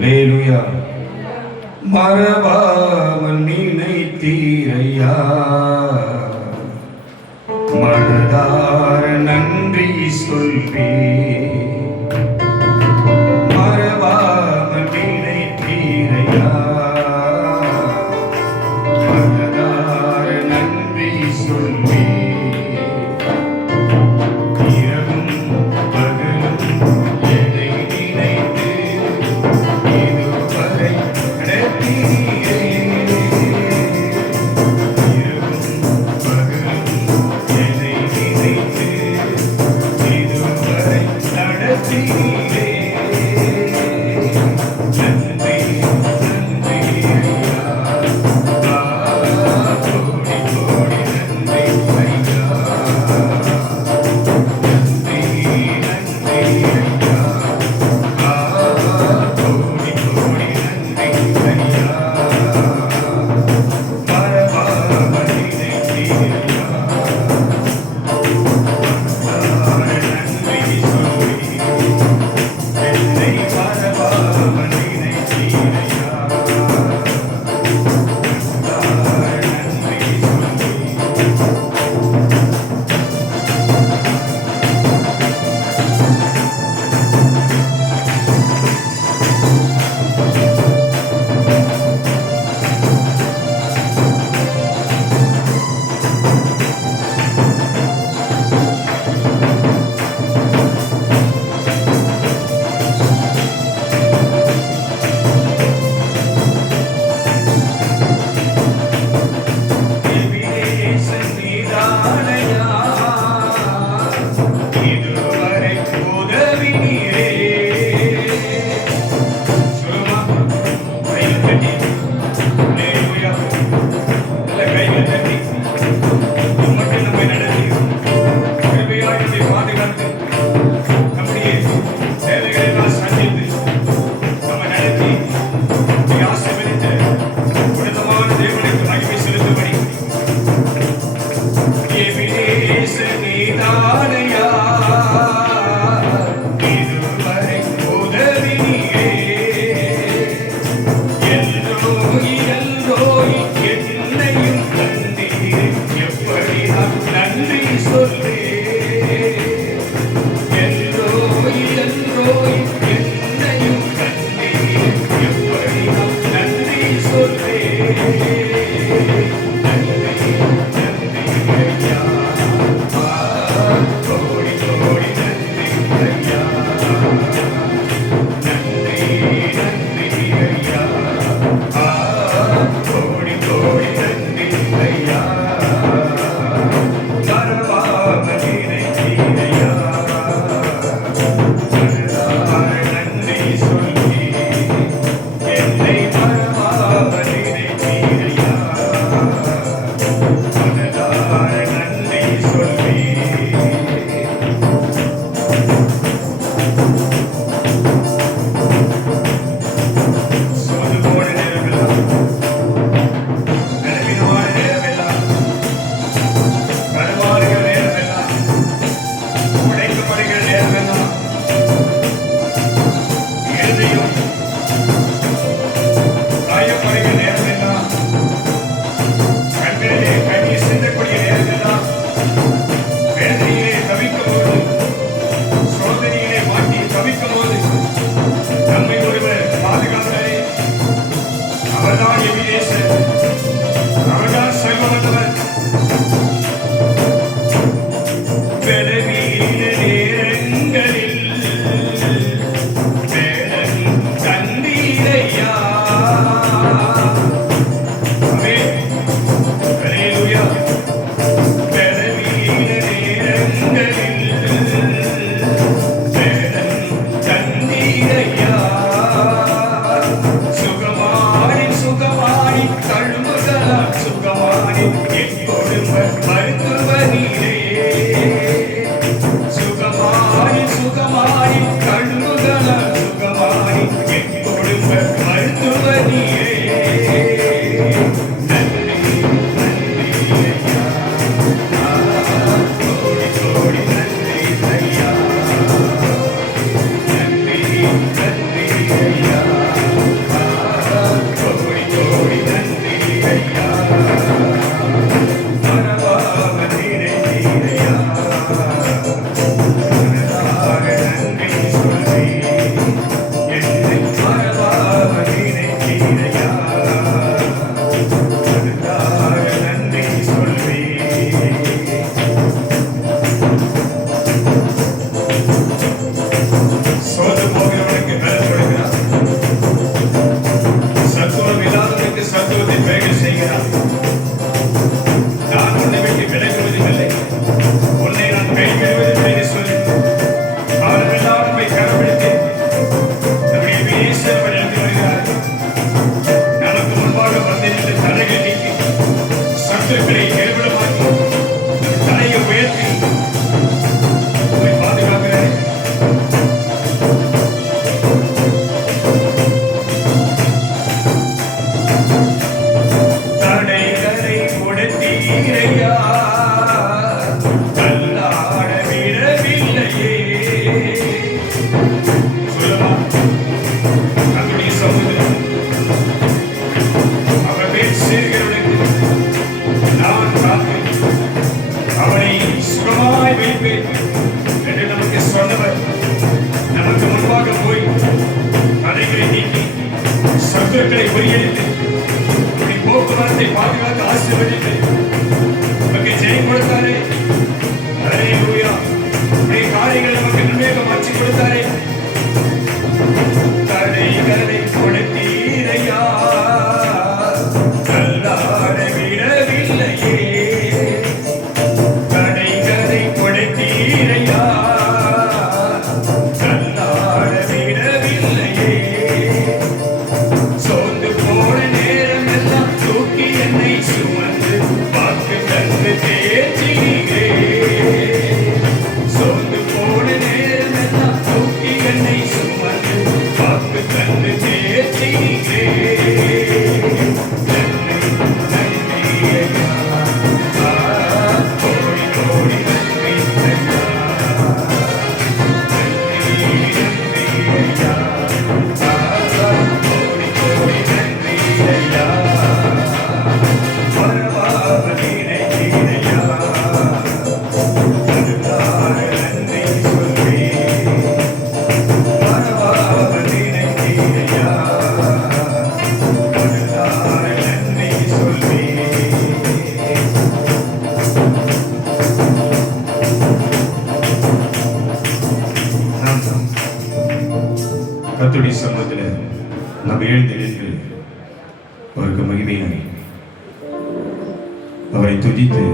அல்லேலூயா. மறவாமல் நினைத்தீரையா, மனதார நன்றி சொல்வே. மறவாமல் நினைத்தீரையா, மனதார நன்றி சொல்வே. Hallelujah. சத்துருக்களை முறியடித்து போக்குவரத்தை பாதுகாத்து ஆசீர்வதித்து நமக்கு ஜெயம் கொடுத்தாரே. ஹல்லேலூயா. காரியங்களை நமக்கு நன்மையாக மாற்றி கொடுத்தாரே. தடைகளை கொடுத்தீரையா, தள்ளாட விடவில்லையே. தடைகளை கொடுத்தீரையா, தள்ளாட விடவில்லையே. சோர்ந்து போன நேரம் எல்லாம் தூக்கி என்னை சுமந்து வாக்கு தந்து தேற்றினீரே. சோர்ந்து போன நேரம் எல்லாம் தூக்கி என்னை சுமந்து வாக்கு தந்து தேற்றினீரே. நன்றி ஐயா, கோடி கோடி நன்றி ஐயா. நன்றி ஐயா, கோடி கோடி நன்றி ஐயா. மறவாத நினைத்தீரையா, அதுதான் நன்றி சொல்வேன். மறவாத நினைத்தீரையா, அதுதான் நன்றி சொல்வேன். கர்த்தருடைய சமூகத்தில் நாம் எழுந்திருந்து அவருக்கு மகிமையாய் அவரை துதித்து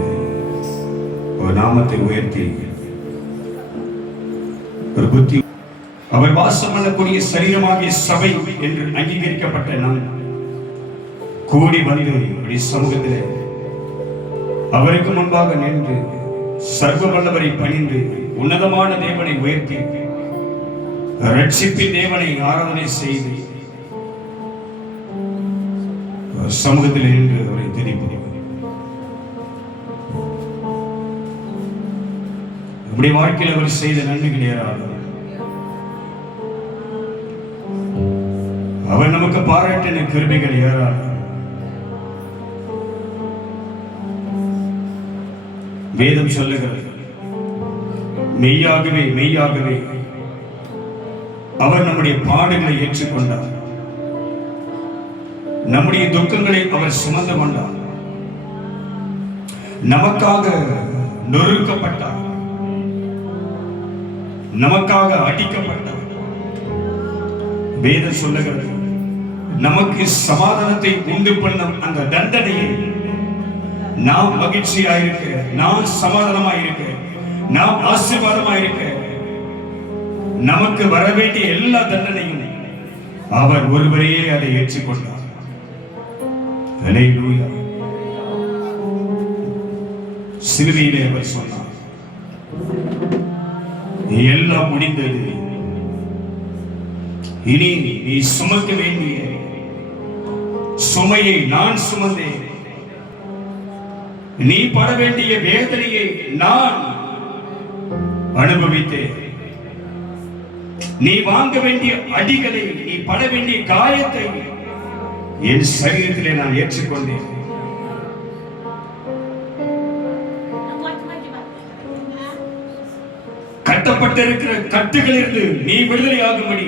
அவர் நாமத்தை உயர்த்தி ஒரு புத்தி அவர் வாசம் பண்ணக்கூடிய சரீரமாகிய சபை என்று அங்கீகரிக்கப்பட்ட நாம் கூடி வந்து அவருடைய சமூகத்தில் அவருக்கு முன்பாக நின்று சர்வ வல்லவரை பணிந்து உன்னதமான தேவனை உயர்த்தி ரட்சிப்பின் தேவனை ஆராதனை செய்து சமூகத்தில் நின்று அவரை துதிப்பது நம்முடைய வாழ்க்கையில் அவர் செய்த நன்மைகள் ஏராளம். அவர் நமக்கு பாராட்டின கிருபைகள் ஏராளம். வேதம் சொல்லுகிறது, மெய்யாகவே மெய்யாகவே அவர் நம்முடைய பாடுகளை ஏற்றுக்கொண்டார், நம்முடைய துக்கங்களை அவர் சுமந்து கொண்டார், நமக்காக நொறுக்கப்பட்டார், நமக்காக அடிக்கப்பட்டார். வேதம் சொல்லுகிறது, நமக்கு சமாதானத்தை உண்டு பண்ணும் அந்த தண்டனையை நாம் மகிழ்ச்சியாயிருக்க, நாம் சமாதானமாயிருக்க, நாம் ஆசீர்வாதமாயிருக்க, நமக்கு வரவேண்டிய எல்லா தண்டனையும் அவர் ஒருவரே அதை ஏற்றுக்கொண்டார். ஹல்லேலூயா. சிலுவையிலே அவர் சொன்னார், எல்லாம் முடிந்தது, இனி நீ சுமக்க வேண்டிய சுமையை நான் சுமந்தேன், நீ பட வேண்டிய வேதனையை நான் அனுபவித்தேன், நீ வாங்க வேண்டிய அடிகளை, நீ பட வேண்டிய காயத்தை என் சரீரத்திலே நான் ஏற்றுக்கொண்டேன். கட்டப்பட்டிருக்கிற கட்டுகளிலிருந்து நீ விடுதலை ஆகும்படி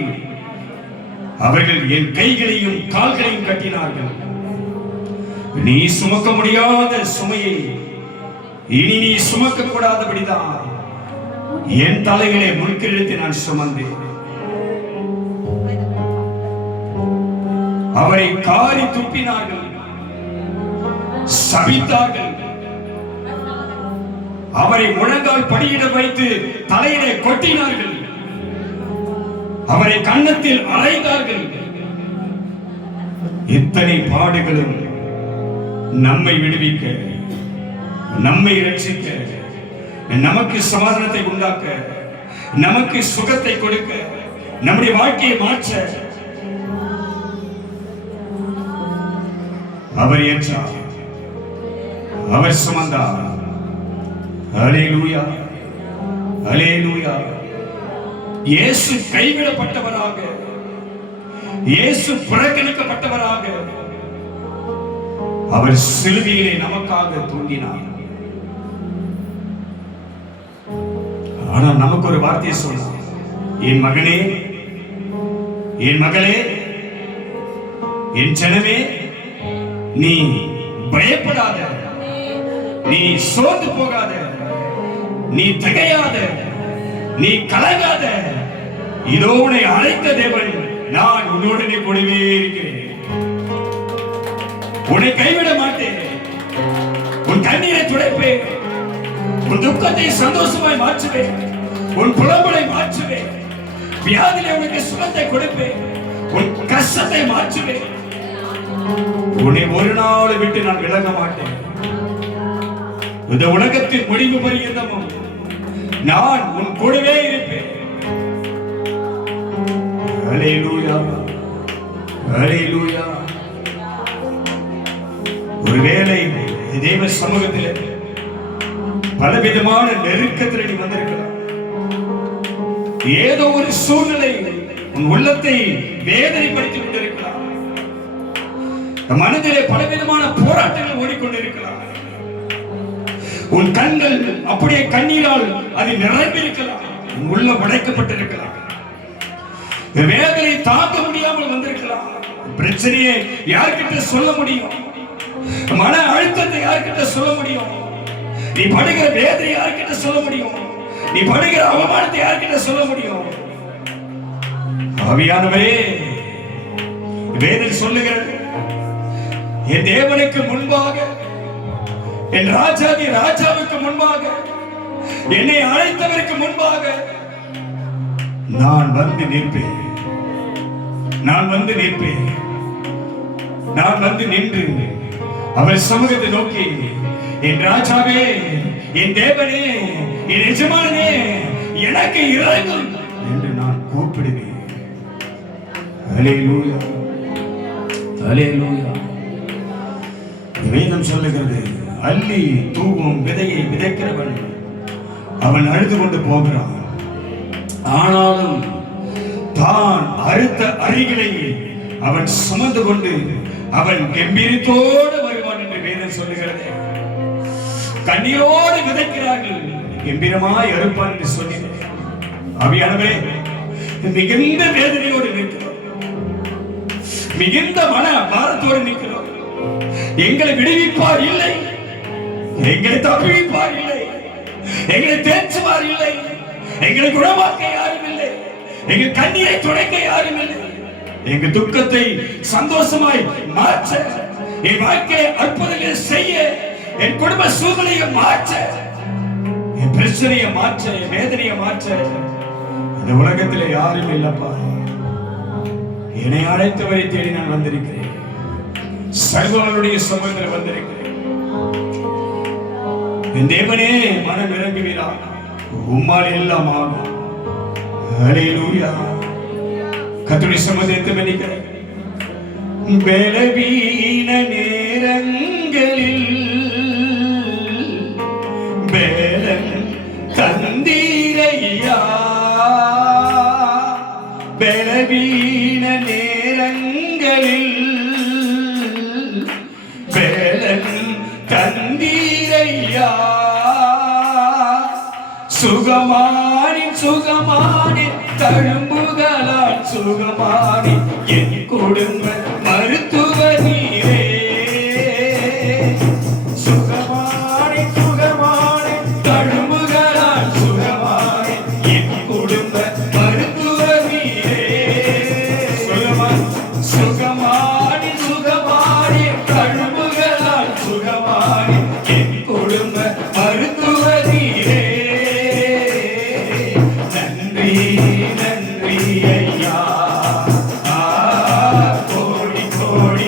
அவர்கள் என் கைகளையும் கால்களையும் கட்டினார்கள். நீ சுமக்க முடியாத சுமையை இனி நீ சுமக்க கூடாதபடிதான் என் தலைகளை முன்கிழத்தி நான் சுமந்தேன். அவரை காரி துப்பினார்கள், சபித்தார்கள், அவரை முழங்கால் படியிட வைத்து தலையிலே கொட்டினார்கள், அவரை கன்னத்தில் அறைந்தார்கள். இத்தனை பாடுகளும் நம்மை விடுவிக்க, நம்மை ரட்சிக்க, நமக்கு சமாதானத்தை உண்டாக்க, நமக்கு சுகத்தை கொடுக்க, நம்முடைய வாழ்க்கையை மாற்ற அவர் ஏற்றார், அவர் சுமந்தார். ஹல்லேலூயா, ஹல்லேலூயா. இயேசு கைவிடப்பட்டவராக, இயேசு புறக்கணிக்கப்பட்டவராக அவர் சிலுவையிலே நமக்காக தூங்கினார். ஆனால் நமக்கு ஒரு வார்த்தையை சொன்னார், என் மகனே, என் மகளே, என் ஜனமே, நீ பயப்படாத, நீ சோர்ந்து போகாத, நீ திகையாத, நீ கலங்காத. இதோ உன்னை அழைத்த தேவன் நான் உன்னுடனே கூடவே இருக்கிறேன். உன்னை கைவிட மாட்டேன். உன் கண்ணீரை துடைப்பேன். உன் துக்கத்தை சந்தோஷமாய் மாற்றுவேன். உன் புலம்பலை மாற்றுவேன். வியாதியிலே உனக்கு சுகத்தை கொடுப்பேன். உன் கஷ்டத்தை மாற்றுவேன். உன்னை ஒரு நாள் விட்டு நான் விலக மாட்டேன். இந்த உலகத்தின் முடிவு பரியந்தமும் நான் உன் கூடவே இருப்பேன். ஹல்லேலூயா, ஹல்லேலூயா. ஒருவேளை தேவ சமூகத்தில் பலவிதமான நெருக்கத்தில் நீ வந்திருக்கலாம். ஏதோ ஒரு சூழ்நிலை உன் உள்ளத்தை வேதனைப்படுத்திக் கொண்டிருக்கலாம். மனதிலே பலவிதமான போராட்டங்கள் ஓடிக்கொண்டிருக்கலாம். உன் கண்கள் அப்படியே கண்ணீரால் அது நிரம்பியிருக்கலாம். உன் உள்ளம் உடைக்கப்பட்டிருக்கலாம். வேதனை தாங்க முடியாமல் வந்திருக்கலாம். பிரச்சனையை யார்கிட்ட சொல்ல முடியும்? மன அழுத்தத்தை யார்கிட்ட சொல்ல முடியும்? நீ படுகிற வேதனை யார்கிட்ட சொல்ல முடியும்? நீ படுகிற அவமானத்தை யார்கிட்ட சொல்ல முடியும்? ஆவியானவரே, வேதனை சொல்லுகிறது, என் தேவனுக்கு முன்பாக, என் ராஜாதி ராஜாவுக்கு முன்பாக, என்னை அழைத்தவருக்கு முன்பாக நான் வந்து நிற்பேன். நான் வந்து நிற்பேன். நான் வந்து நின்று அவர் சமூகத்தை நோக்கி, என் ராஜாவே, என் தேவனே, என் எஜமானே, எனக்கு இறங்கும் என்று நான் கூப்பிடுவேன். ஹல்லேலூயா, ஹல்லேலூயா. வேதம் சொல்லுகிறது, அள்ளி தூவும் விதையை விதைக்கிறவன் அவன் அழுது கொண்டு போகிறான். ஆனாலும் தான் அறுத்த அரிகளை அவன் சுமந்து கொண்டு அவன் கம்பீரத்தோடு வருவான் என்று வேதம் சொல்லுகிறது. கண்ணீரோடு விதைக்கிறார்கள், கம்பீரமாய் அறுப்பான் என்று சொன்னேன். ஆவியானவரே, மிகுந்த வேதனையோடு நிற்கிறோம். மிகுந்த மன பாரத்தோடு நிற்கிறோம். எங்களை விடுவிப்பார் இல்லை, எங்களை தப்புவிப்பார் இல்லை, எங்களை தேற்றுவார் இல்லை, எங்களை குணமாக்க யாரும் இல்லை, எங்கள் கண்ணீரை துடைக்க யாரும் இல்லை. எங்கள் துக்கத்தை சந்தோஷமாய் மாற்ற, என் வாழ்க்கையை அற்புதங்களை செய்ய, என் குடும்ப சூழ்நிலையை மாற்ற, என் பிரச்சனையை மாற்ற, என் வேதனையை மாற்ற இந்த உலகத்தில் யாரும் இல்லப்பா. என்னை அழைத்தவரை தேடி நான் வந்திருக்கிறேன். சர்வனுடைய சமூகத்தில் வந்திருக்கிறேன். என் தேவனே, மனம் இறங்குவீராக, உம்மால் எல்லாம் ஆகும். ஹல்லேலூயா. கர்த்தருடைய சமூகத்தை மன்னிக்கிறேன். பலவீன நேரங்களில் பலன் தந்தீரையா. பலவீன நேரங்களில் பலன் தந்தீரையா. சுகமானி சுகமானி தழும்புகளால் சுகமானி என் குடும்ப மருத்துவ நீரே. சுகமானி சுகமானி தழும்புகளால் சுகமானி என் குடும்ப மருத்துவ நீரே. சுகமானி சுகமானி தழும்புகளால் சுகமானி என் குடும்ப மருத்துவ நீரே. நன்றி ஐயா, கோடி கோடி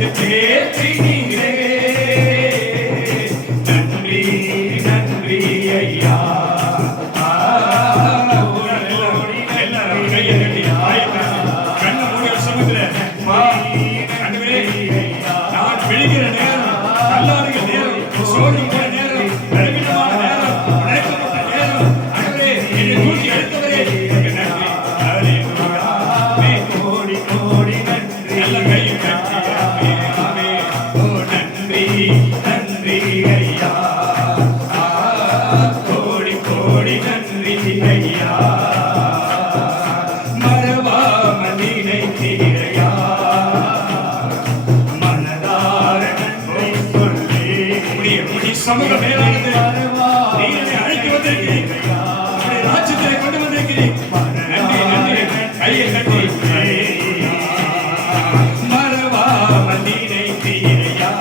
தேற்றினீரே. நன்றி நன்றி ஐயா. எல்லாரும் கையை கட்டி கண்ணை மூடி சமத்துல ஆண்டவரே, நான் விழுகிற நேரம், தள்ளாடுகிற நேரம், சோதிக்கிற நேரம், பலவீனமான நேரம், அழைக்கப்பட்ட நேரம், ஆண்டவரே, என்னை தூக்கி எடுத்தவரே, உமக்கு நன்றி. ஹல்லேலூயா. ஆமென். கோடி கோடி நன்றி. நல்ல கையை தட்டி ஆமென், ஆமென். ஓ நன்றி நன்றி ஐயா. கோடி கோடி நன்றி ஐயா. மறவாம நினைத்தீரையா. மனதார நன்றி சொல்லி. உம்முடைய சமூகம் மேலானது. நீர் என்னை அழைத்து வந்திருக்கிறீர். உம்முடைய ராஜ்யத்திலே கொண்டு வந்திருக்கிறீர். நன்றி நன்றி. கையை தட்டி மறவாம நினைத்தீரையா.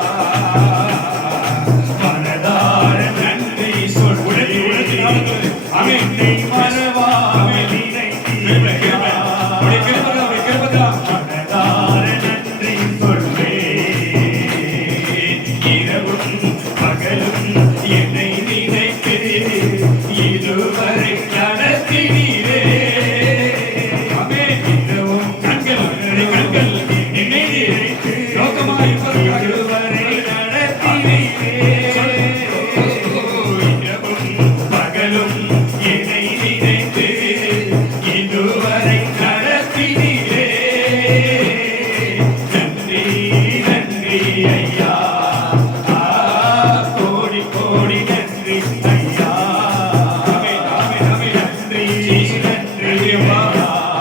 மனதார நன்றி சொல். உலகத்தில் நடந்தது. ஆமென். மறவாம நினைத்தீரையா. உடைய கிருபைதான், உடைய கிருபைதான். மனதார நன்றி சொல்வேன். இரவும் பகலும் என்னை நினைத்து இதுவரை நடத்தினீரே. ஆமென். இரவும் கண்கள் என்னை நினைத்து நோக்கமாயிருப்பதற்காக இதுவரை நடத்தினீரே. இரவும் பகலும் என்னை நினைத்து இதுவரை நடத்தினீரே. நன்றி நன்றி ஐயா. கோடி கோடி நன்றி ஐயா. ஆமென், ஆமென், ஆமென். நன்றி நன்றி அப்பா.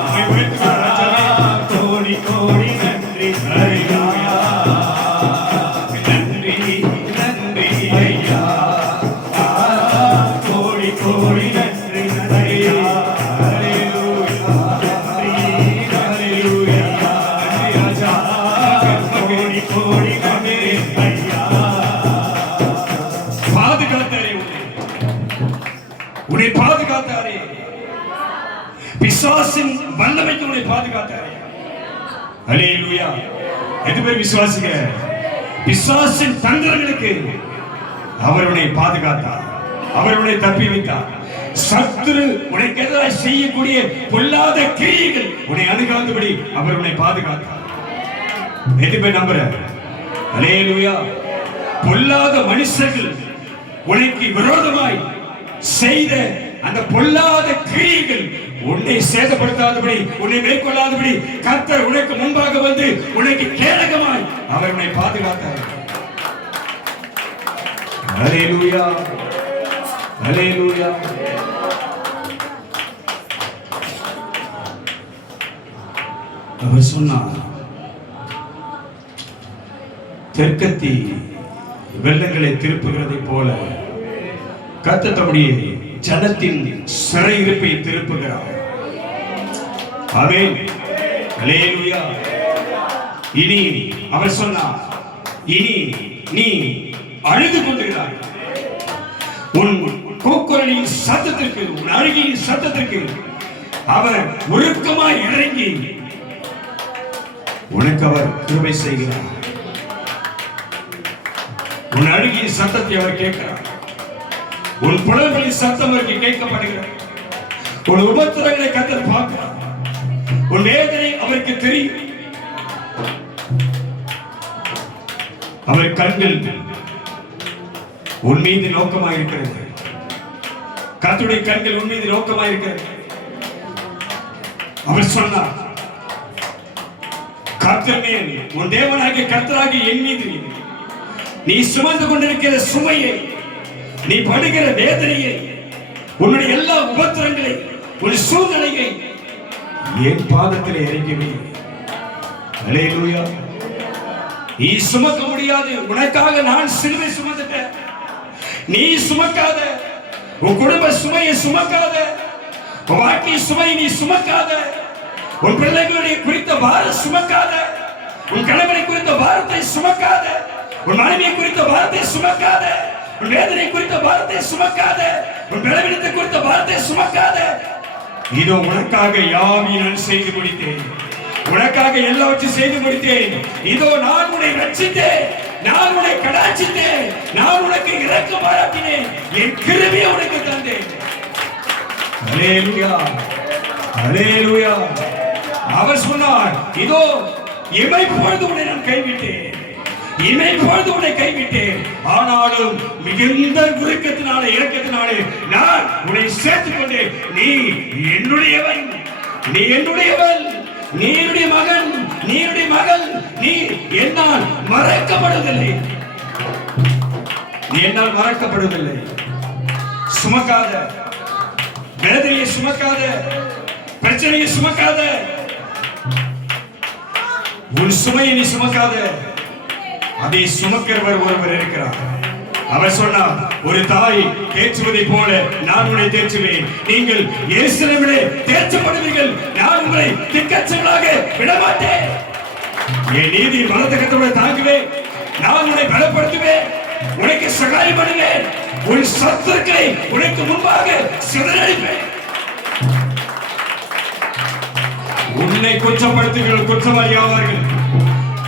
உம்மை உயர்த்துகிறோம் ராஜாவே. கோடி கோடி நன்றி ஐயா. நன்றி நன்றி ஐயா. கோடி கோடி நன்றி ஐயா. ஹல்லேலூயா. நன்றி ஹல்லேலூயா. நன்றி ராஜா. கோடி கோடி நன்றி ஐயா. பாதுகாத்தாரே உன்னை பாதுகாத்தாரே. பிசாசின் வல்லமைக்கு உன்னை பாதுகாத்தாரே. ஹல்லேலூயா. எது பேர் விசுவாசிங்க? பிசாசின் தந்திரங்களுக்கு அவர் உன்னை பாதுகாத்தார். அவர் உன்னை தப்பி வைத்தார். சத்துரு உனக்கு எதிராக செய்யக்கூடிய பொல்லாத கிரியைகள் உன்னை அணுகாதபடி அவர் உன்னை பாதுகாத்தார். எது பேர் நம்புற? ஹல்லேலூயா. பொல்லாத மனுஷர்கள் உனக்கு விரோதமாய் செய்த அந்த பொல்லாத கிரியைகள் உன்னை சேதப்படுத்தாதபடி, உன்னை மேற்கொள்ளாதபடி கர்த்தர் உனக்கு முன்பாக வந்து உனக்கு கேடகமாய் அவர் உன்னை பாதுகாத்தார். ஹல்லேலூயா. ஹல்லேலூயா. அவர் சொன்னார், தெற்கத்தி வெள்ளங்களை திருப்புகிறதை போல கர்த்தர் தம்முடைய ஜனத்தின் சிறையிருப்பை திருப்புகிறார். ஆமென். ஹல்லேலூயா. இனி அவர் சொன்னார், இனி நீ அழுது கொண்டிருக்கிறாய். உன் கூக்குரலின் சத்தத்திற்கு, உன் அழுகையின் சத்தத்திற்கு அவர் உருக்கமாய் இறங்கி உனக்கு அவர் கிருபை செய்கிறார். உன் அழுகையின் சத்தத்தை அவர் கேட்கிறார். உன் புலம்பலின் சத்தம் அவருக்கு கேட்கப்படுகிறது. உன் உபத்திரங்களை கர்த்தர் பார்க்கிறார். உன் வேதனை அவருக்கு தெரியும். அவர் கண்கள் உன் மீது நோக்கமாக இருக்கிறது. கர்த்தருடைய கண்கள் உன் மீது நோக்கமாக இருக்கிறது. அவர் சொன்னார், கர்த்தர் மேல், உன் தேவனாகிய கர்த்தராகிய என் மீது நீ சுமந்து கொண்டிருக்கிற சுமையை, நீ படுகிற வேதனையை, உன்னுடைய எல்லா உபத்திரங்களை, ஒரு சூழ்நிலையை என் பாதத்தில் இறங்கி. ஹல்லேலூயா. நீ சுமக்க முடியாது. உனக்காக நான் சிலுவை சுமந்துட்டேன். நீ சுமக்காத. உன் குடும்ப சுமையை சுமக்காத. உன் வாழ்க்கை சுமை நீ சுமக்காத. உன் பிள்ளைகளுடைய குறித்த பாரம் சுமக்காத. உன் கணவனை குறித்த பாரத்தை சுமக்காத. உன் மனைவியை குறித்த பாரத்தை சுமக்காத. உன் வேதனை குறித்த பாரத்தை சுமக்காத. உன் பலவீனத்தை குறித்த பாரத்தை சுமக்காத. இதோ உனக்காக யாவையும் நான் செய்து முடித்தேன். உனக்காக எல்லாவற்றையும் செய்து முடித்தேன். இதோ நான் உன்னை ரட்சித்தேன், நான் உன்னை கடாட்சித்தேன், நான் உனக்கு இரக்கம் பாராட்டினேன், என் கிருபையை உனக்கு தந்தேன். அல்லேலூயா, அல்லேலூயா. அவர் சொன்னார், இதோ இமைப்பொழுது உன்னை நான் கைவிட்டேன், இமைப்பொழுது உன்னை கைவிட்டேன், ஆனாலும் மிகுந்த உருக்கத்தினாலே இரக்கத்தினாலே நான் உன்னை சேர்த்துக் கொண்டேன். நீ என்னுடையவன், நீ என்னுடையவள், நீ என்னுடைய மகன், நீ என்னுடைய மகள், நீ என்னால் மறக்கப்படுவதில்லை, நீ என்னால் மறக்கப்படுவதில்லை. சுமக்காத வேதனையை, சுமக்காத பிரச்சனையை, சுமக்காத உன் சுமையை நீ சுமக்காத. அதை சுமக்கிறவர் ஒருவர் இருக்கிறார். அவர் சொன்னார், ஒரு தாய் தேற்றுவதை போல நான் உன்னை தேற்றுவேன், நீங்கள் எருசலேமிலே தேற்றப்படுவீர்கள், நான் உங்களை திக்கற்றவர்களாக விடமாட்டேன். என் நீதி வலது கரத்தோடு தாங்குவேன், நான் உன்னை பலப்படுத்துவேன், உனக்கு சகாயம் பண்ணுவேன், உன் சத்துருக்களை உனக்கு முன்பாக சிதறடிப்பேன். உன்னை குற்றப்படுத்துவீர்கள் குற்றவாளி ஆவார்கள்,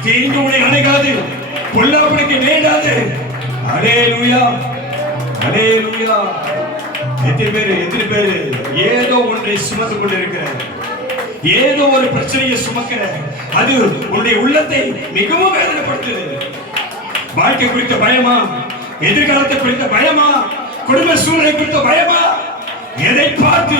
தீங்கு உன்னை அணுகாது, பொல்லாப்புக்கு நேராது. அல்லேலூயா, அல்லேலூயா. எத்தனை பேர் ஏதோ ஒன்றை சுமந்து கொண்டிருக்கிற, ஏதோ ஒரு பிரச்சனையை சுமக்கிற, அது உன்னுடைய உள்ளத்தை மிகவும் வேதனைப்படுத்துது. வாழ்க்கை குறித்த பயமா, எதிர்காலத்தை குறித்த பயமா, குடும்ப சூழ்நிலை குறித்த பயமா, எதை பார்த்து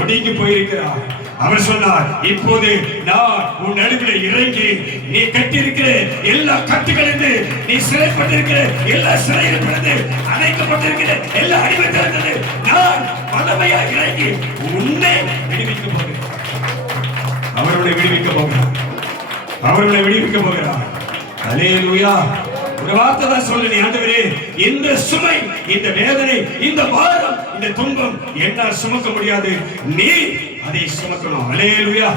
ஒடுங்கி போயிருக்கிறார். அவர் சொன்னார், இப்போது நான் உன் நடுவில் இறங்கி நீ கட்டியிருக்கிற எல்லா கட்டுகளிலிருந்து, நீ சிறைப்பட்டிருக்கிற எல்லா சிறையிலிருந்து, அணைக்கப்பட்டிருக்கிற எல்லா அடிமைத்தனத்திலிருந்து நான் வல்லமையாக இறங்கி உன்னை விடுவிக்க போகிறேன். அவர்களை விடுவிக்க போகிறார், அவர்களை விடுவிக்க போகிறார். அல்லேலூயா. ஒரு வார்த்தை தான் சொல்லு, நீ ஆண்டவரே, இந்த சுமை, இந்த வேதனை, இந்த பாரம், இந்த துன்பம் என்னால் சுமக்க முடியாது, நீ அதை சுமக்கணும். அல்லேலூயா.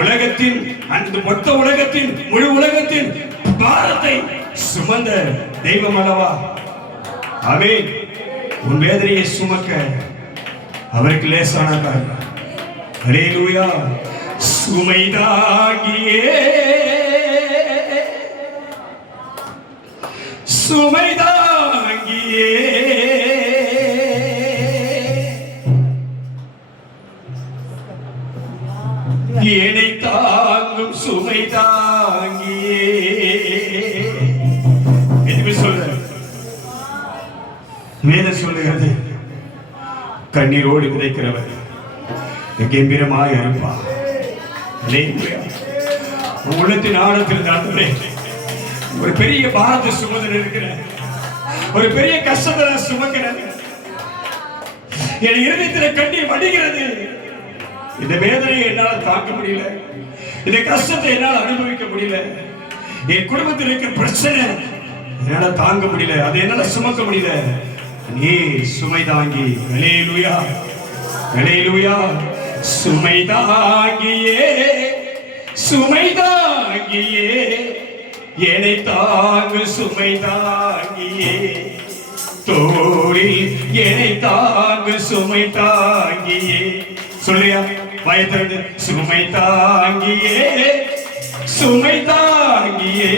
உலகத்தின் அந்த மொத்த உலகத்தின் முழு உலகத்தின் பாரத்தை சுமந்த தெய்வம் அல்லவா. ஆமென். உன் வேதனையை சுமக்க அவருக்கு லேசான காரியம். அல்லேலூயா. சுமைதாங்கியே, சுமைதாங்கியே, என்னை தாங்கும் சுமைதாங்கியே. எதுவுமே சொல்ற வேதம் சொல்லுகிறது, கண்ணீரோடு விதைக்கிறவர் கம்பீரமாய் அறுப்பார். உள்ளத்தின் ஆழத்தில் நடந்தவரே, ஒரு பெரிய பாரத்தை சுமந்து இருக்கிற, ஒரு பெரிய கஷ்டத்தை சுமக்கிறது, என் இருதயத்தில் கண்ணீர் வடிகிறது. இந்த வேதனையை என்னால் தாக்க முடியல, இந்த கஷ்டத்தை என்னால் அனுபவிக்க முடியல, என் குடும்பத்தில் இருக்கிற பிரச்சனை என்னால தாங்க முடியல, அதை என்னால சுமக்க முடியல. நீ சுமை தாங்கி. அல்லேலூயா, அல்லேலூயா. சுமை தாங்கியே, சுமை தாங்கியே, என்னை தாங்கு சுமை தாங்கியே, தோளில் என்னை தாங்கு சுமை தாங்கியே. சொல்றியா? வயதிலிருந்து சுமை தாங்கியே, சுமை தாங்கியே,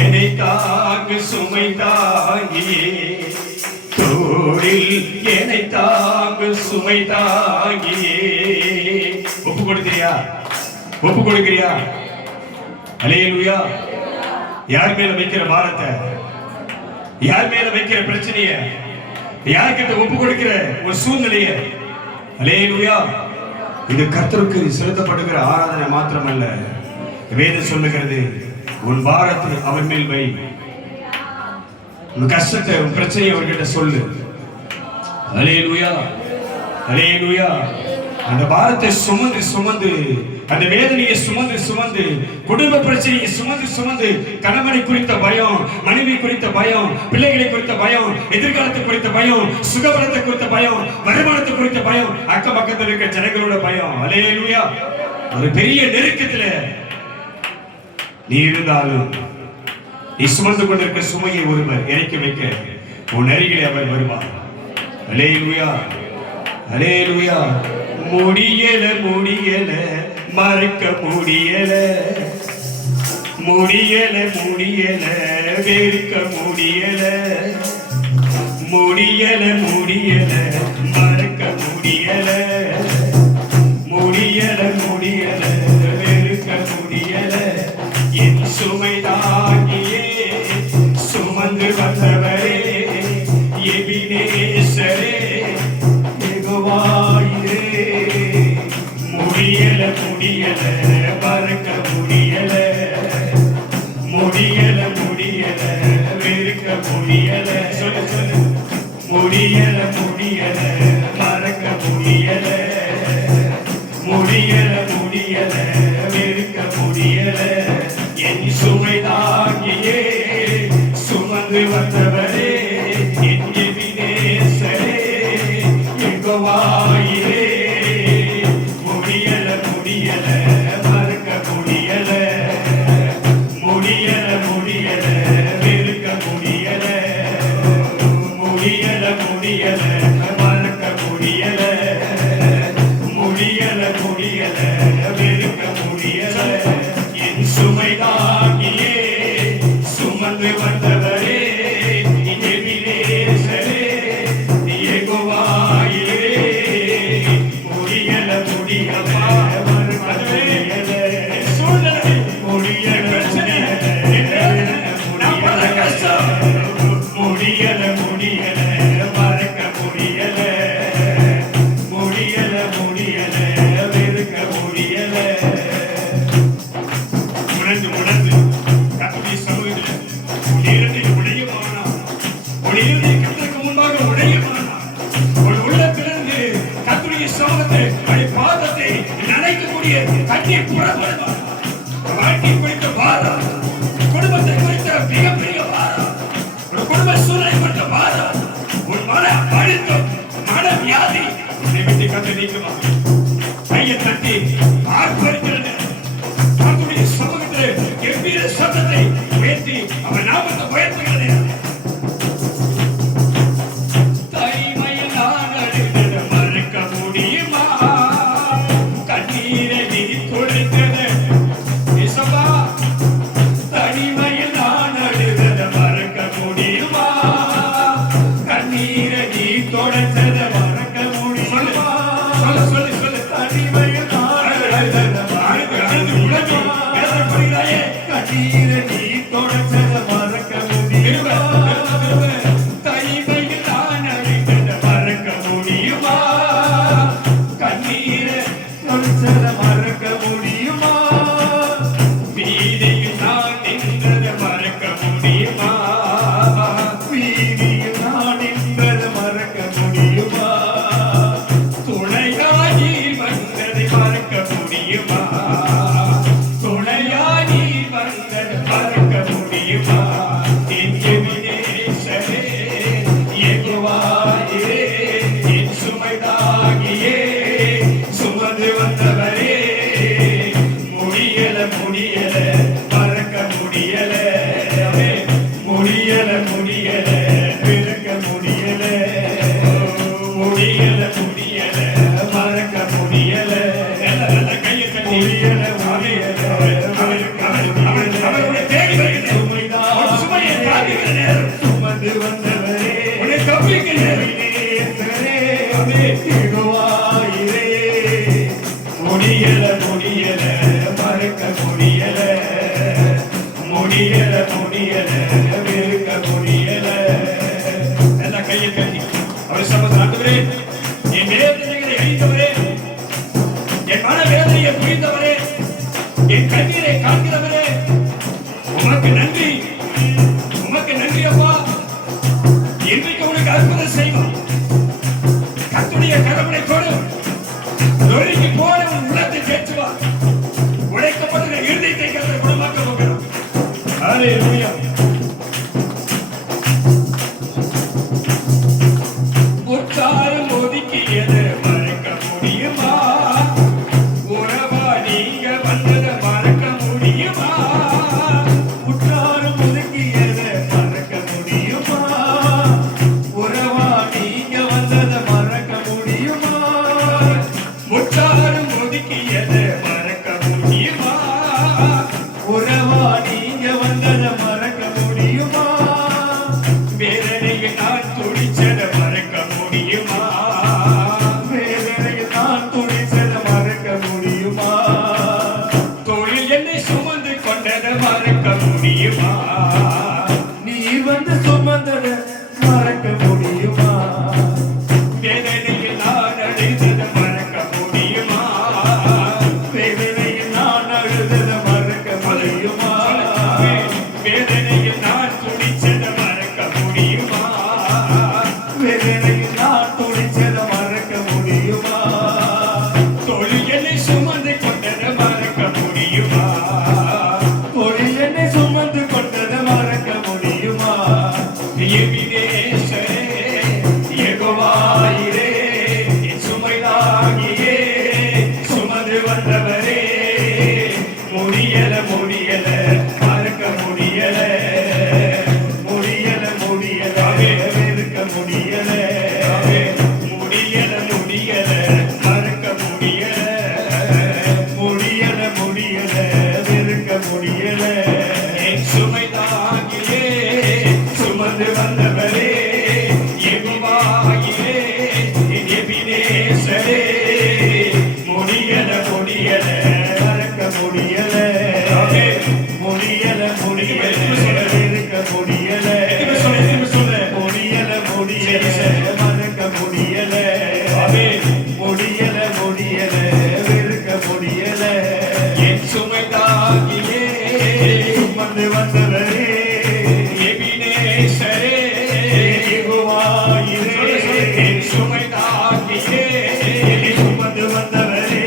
என்னை தாங்கு சுமை தாங்கியே, தோளில் என்னை தாங்கு சுமை தாங்கியே. ஒப்பு கொடுக்கிறியா? ஒப்பு கொடுக்கிறியா? அல்லேலூயா. யார் மேல வைக்கிற பாரத்தை, யார் மேல வைக்கிற பிரச்சனைய, யார்கிட்ட ஒப்பு கொடுக்கிற ஒரு சூழ்நிலைய. அல்லேலூயா. இது கர்த்தருக்கு செலுத்தப்படுகிற ஆராதனை மாத்திரமல்ல. வேதம் சொல்லுகிறது, உன் பாரத்தை அவன் மேல் வை, உன் கஷ்டத்தை, உன் பிரச்சனையை அவர்கிட்ட சொல்லு. அல்லேலூயா, அல்லேலூயா. அந்த பாரத்தை சுமந்து சுமந்து, அந்த வேதனையை சுமந்து சுமந்து, குடும்ப பிரச்சனையை சுமந்து சுமந்து, கணவனை குறித்த பயம், மனைவி குறித்த பயம், பிள்ளைகளை குறித்த பயம், எதிர்காலத்தை குறித்த பயம், சுகபலத்தை குறித்த பயம், வருமானத்தை குறித்த பயம், அக்க பக்கத்தில் இருக்க ஜனங்களோட பயம். அல்லேலூயா. ஒரு பெரிய நெருக்கத்துல நீ இருந்தாலும், நீ சுமந்து கொண்டிருக்க சுமையை ஒருவர் இறக்கி வைக்க உன் அருகிலே அவர் வருவார். அல்லேலூயா, அல்லேலூயா. முடியல முடியல மறக்க முடியல, முடியல முடியல வெறுக்க முடியல, முடியல முடியல மறக்க முடியல, முடியல முடியல வெறுக்க முடியல. என் சுமை தாங்கியே சுமந்து வந்தவரே எபினேசரே யெகோவாயிரே. முடியல முடியல மறக்க முடியல, முடியல முடியல வெறுக்க முடியல. சொல்லு சொல்லு. முடியல முடியல மறக்க முடியல, முடியல முடியல வெறுக்க முடியல. என் சுமை தாங்கியே சுமந்து வந்தவரே என் எபினேசரே யெகோவாயிரே. முடியல முடியல மறக்க முடியல, முடியல முடியல வெறுக்க முடியல, முடியல முடியல மறக்க முடியல, முடியல முடியல வெறுக்க முடியல. என் சுமை தாங்கியே சுமந்து வந்தவரே எபினேசரே யெகோவாயிரே. முடியல முடியல மறக்க முடியல, சூழ்நிலை முடியல முடியல முடியல மறக்க முடியல, முடியல முடியல வெறுக்க முடியல. உணர்ந்து உணர்ந்து கர்த்தருடைய சமூகத்தில் உன்னிடத்தில் உடையமானா, உன்னிடத்தை கர்த்தருக்கு முன்பாக உடையமானா, உன் உள்ளத்திலிருந்து கர்த்தருடைய சமூகத்தை பாதத்தை நினைக்கக்கூடிய கண்ணீர் புறப்படுமா. வாழ்க்கை குறித்த பாரம், குடும்பத்தை குறித்த மிகப்பெரிய பாரம், ஒரு குடும்ப சூழலை குறித்த பாரம், உன் மன அழுத்தம், மன வியாதி உன்னை விட்டு கத்து நீக்குமா. கையை தட்டி ஆர்ப்பரிக்கிறது கர்த்தருடைய சமூகத்தில் கம்பீர சத்தத்தை உயர்த்தி அவன் நாமத்தை உயர்த்துகிறது. தனிமையில் நான் அழுதது மறக்க முடியுமா, கண்ணீரை நீ துடைத்தது இசப்பா. தனிமையில் நான் அழுதது மறக்க முடியுமா, கண்ணீரை நீ துடைத்தது மறக்க முடியுமா. சொல்லு சொல்லு சொல்லு. தனிமையில் நான் அழுதது அழுது உலகி புரிகிறாயே, கண்ணீரை நீ துடைத்தது மறக்க முடியுமா, தனிமையில் நான் அழுதது மறக்க முடியுமா, கண்ணீரை துடைத்தது மறக்க முடியுமா, வீதியில் நான் நின்றதை மறக்க முடியுமா, வீதியில் நான் நின்றதை மறக்க முடியுமா, துணையாகி வந்ததை மறக்க முடியுமா, துணையாகி வந்ததை மறக்க முடியுமா. என் எபினேசரே யெகோவாயிரே, என் சுமை தாங்கியே சுமந்து வந்தவரே. முடியல முடியல மறக்க முடியல, முடியல முடியல விளக்க முடியல, முடியல முடியல மறக்க முடியல. நல்ல கையை கட்டி முடியல முடியல அவருடைய தேடி வருகிறது, சுமையை தாங்குகிற நேரம் சுமந்து வந்தவரே உன்னை தப்பிக்கிற யெகோவாயிரே. முடியல முடியல மறக்க முடியல, முடியல முடியல வெறுக்க முடியல. நல்ல கையை கட்டி அவர் சமூகத்தில் ஆண்டவரே, என் வேதனைகளை அழித்தவரே, என் மன வேதனையை புரிந்தவரே, என் கண்ணீரை காண்கிறவரே, உமக்கு நன்றி, உமக்கு நன்றி அப்பா. இன்றைக்கு உனக்கு அற்புதம் செய்வோம். கர்த்தருடைய கரங்களை கொடு, நொறுங்கி போன உன் உள்ளத்தை தேற்றுவார், உடைக்கப்பட்ட இருதயத்தை கர்த்தர் குணமாக்க போகிறார். ஹல்லேலூயா. உற்சாகம் ஒதுக்கியது மறக்க முடியுமா, உறவா நீங்க வந்ததை மறக்க முடியுமா, உற்சாகம் ஒதுக்கியது மறக்க முடியுமா, உறவா நீங்க வந்ததை மறக்க முடியுமா, உற்சாகம் ஒதுக்கியது மறக்க முடியுமா, உறவா நீ நீ வந்து சுமந்தத மறக்க முடியுமா? வேதனையில் நான் அடைந்ததை மறக்க முடியுமா? வேதனையில் நான் அழுதத மறக்க முடியுமா? வேதனையில் நான் துடிச்சதை மறக்க முடியுமா? வேதனையில் நான் துடிச்சத மறக்க முடியுமா? தொழிலை சுமந்து கொண்டதை மறக்க முடியுமா? கொடி என்னை சுமந்து கொண்டத மறக்க முடியுமா? எபினேசரே, யெகோவாயிரே, என் சுமைதாங்கியே சுமந்து வந்தவரே, முடியல முடியல மறக்க முடியல, முடியல முடியல வெறுக்க முடியல, முடியல முடியல மறக்க முடியல, முடியல முடியல வெறுக்க முடியல. என் சுமைதாங்கியே சுமந்து வந்தவரே, யெகோவாயிரே, என் எபினேசரே, முடியல முடியல மறக்க முடியல, முடியல முடியல வெறுக்க முடியல, முடியல முடியல மறக்க முடியல, முடியல முடியல வெறுக்க முடியல. என் சுமைதாங்கியே சுமந்து வந்தவரே எபினேசரே, யெகோவாயிரே, என் சுமைதாங்கியே சுமந்து வந்தவரே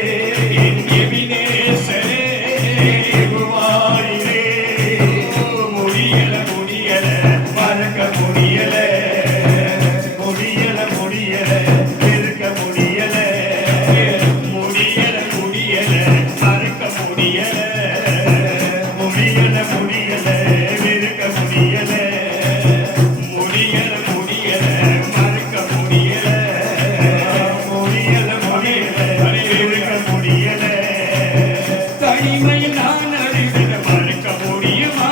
என் எபினேசரே, யெகோவாயிரே, முடியல முடியல மறக்க முடியல, முடியல முடியல வெறுக்க முடியல, முடியல முடியல மறக்க முடியல, முடியல முடியல வெறுக்க முடியல, முடியல முடியல மறக்க முடியல, முடியல முடியல வெறுக்க முடியல. தனிமையில் நான் அடைந்ததை மறக்க முடியுமா?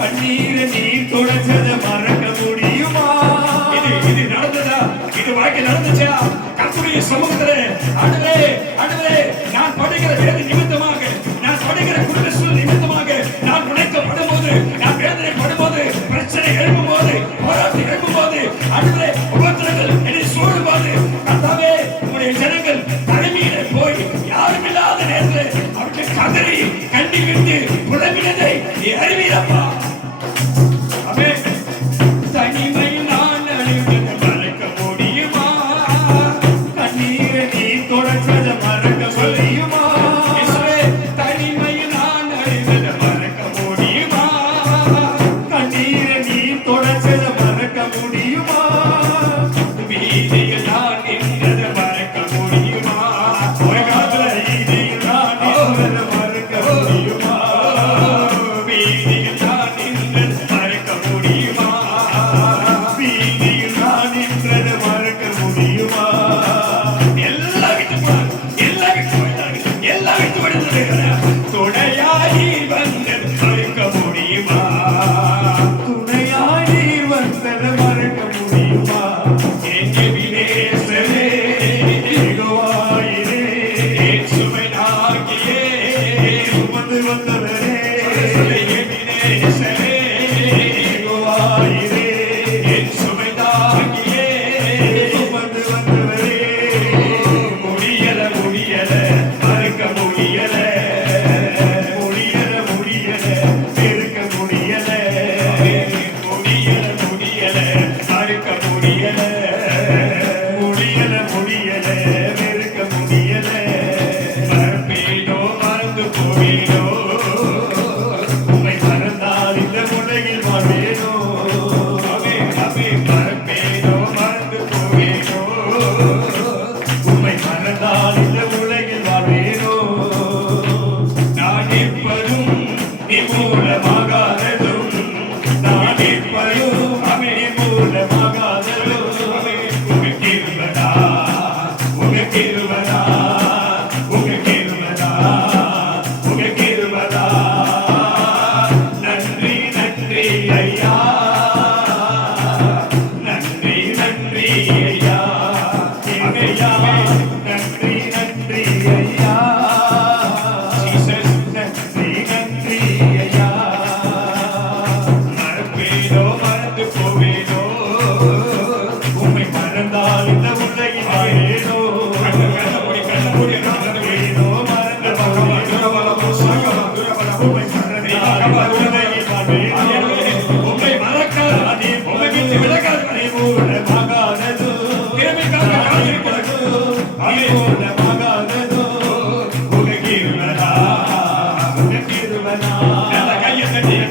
கண்ணீரை நீ துடைச்சத மறக்க முடியுமா? இது நடந்ததா? இது வாழ்க்கை நடந்துச்சா? கர்த்தருடைய சமூகத்திலே ஆண்டவரே, ஆண்டவரே, நான் படுகிற வேதனை நிமித்தமாக, நான் படுகிற குடும்ப சூழல் நிமித்தமாக, நான் உடைக்கப்படும் போது, நான் வேதனை படும்போது, பிரச்சனை எழுப்பும் போது, போராட்டம் எழுப்பும் போது, ஆண்டவரே, உபத்திரங்கள் என்னை சூழும் போது, கர்த்தாவே, உம்முடைய ஜனங்கள் தலைமையிலே போய் யாரும் இல்லாத நேரத்தில் அவர்கள் கதறி கண்ணி விட்டு புலம்பினதை நீ அறிவீரப்பா. ஆமென். தனிமையில் நான் அழுவதை மறக்க முடியுமா? கண்ணீரை நீ துடைச்சத மறக்க முடியுமா? என்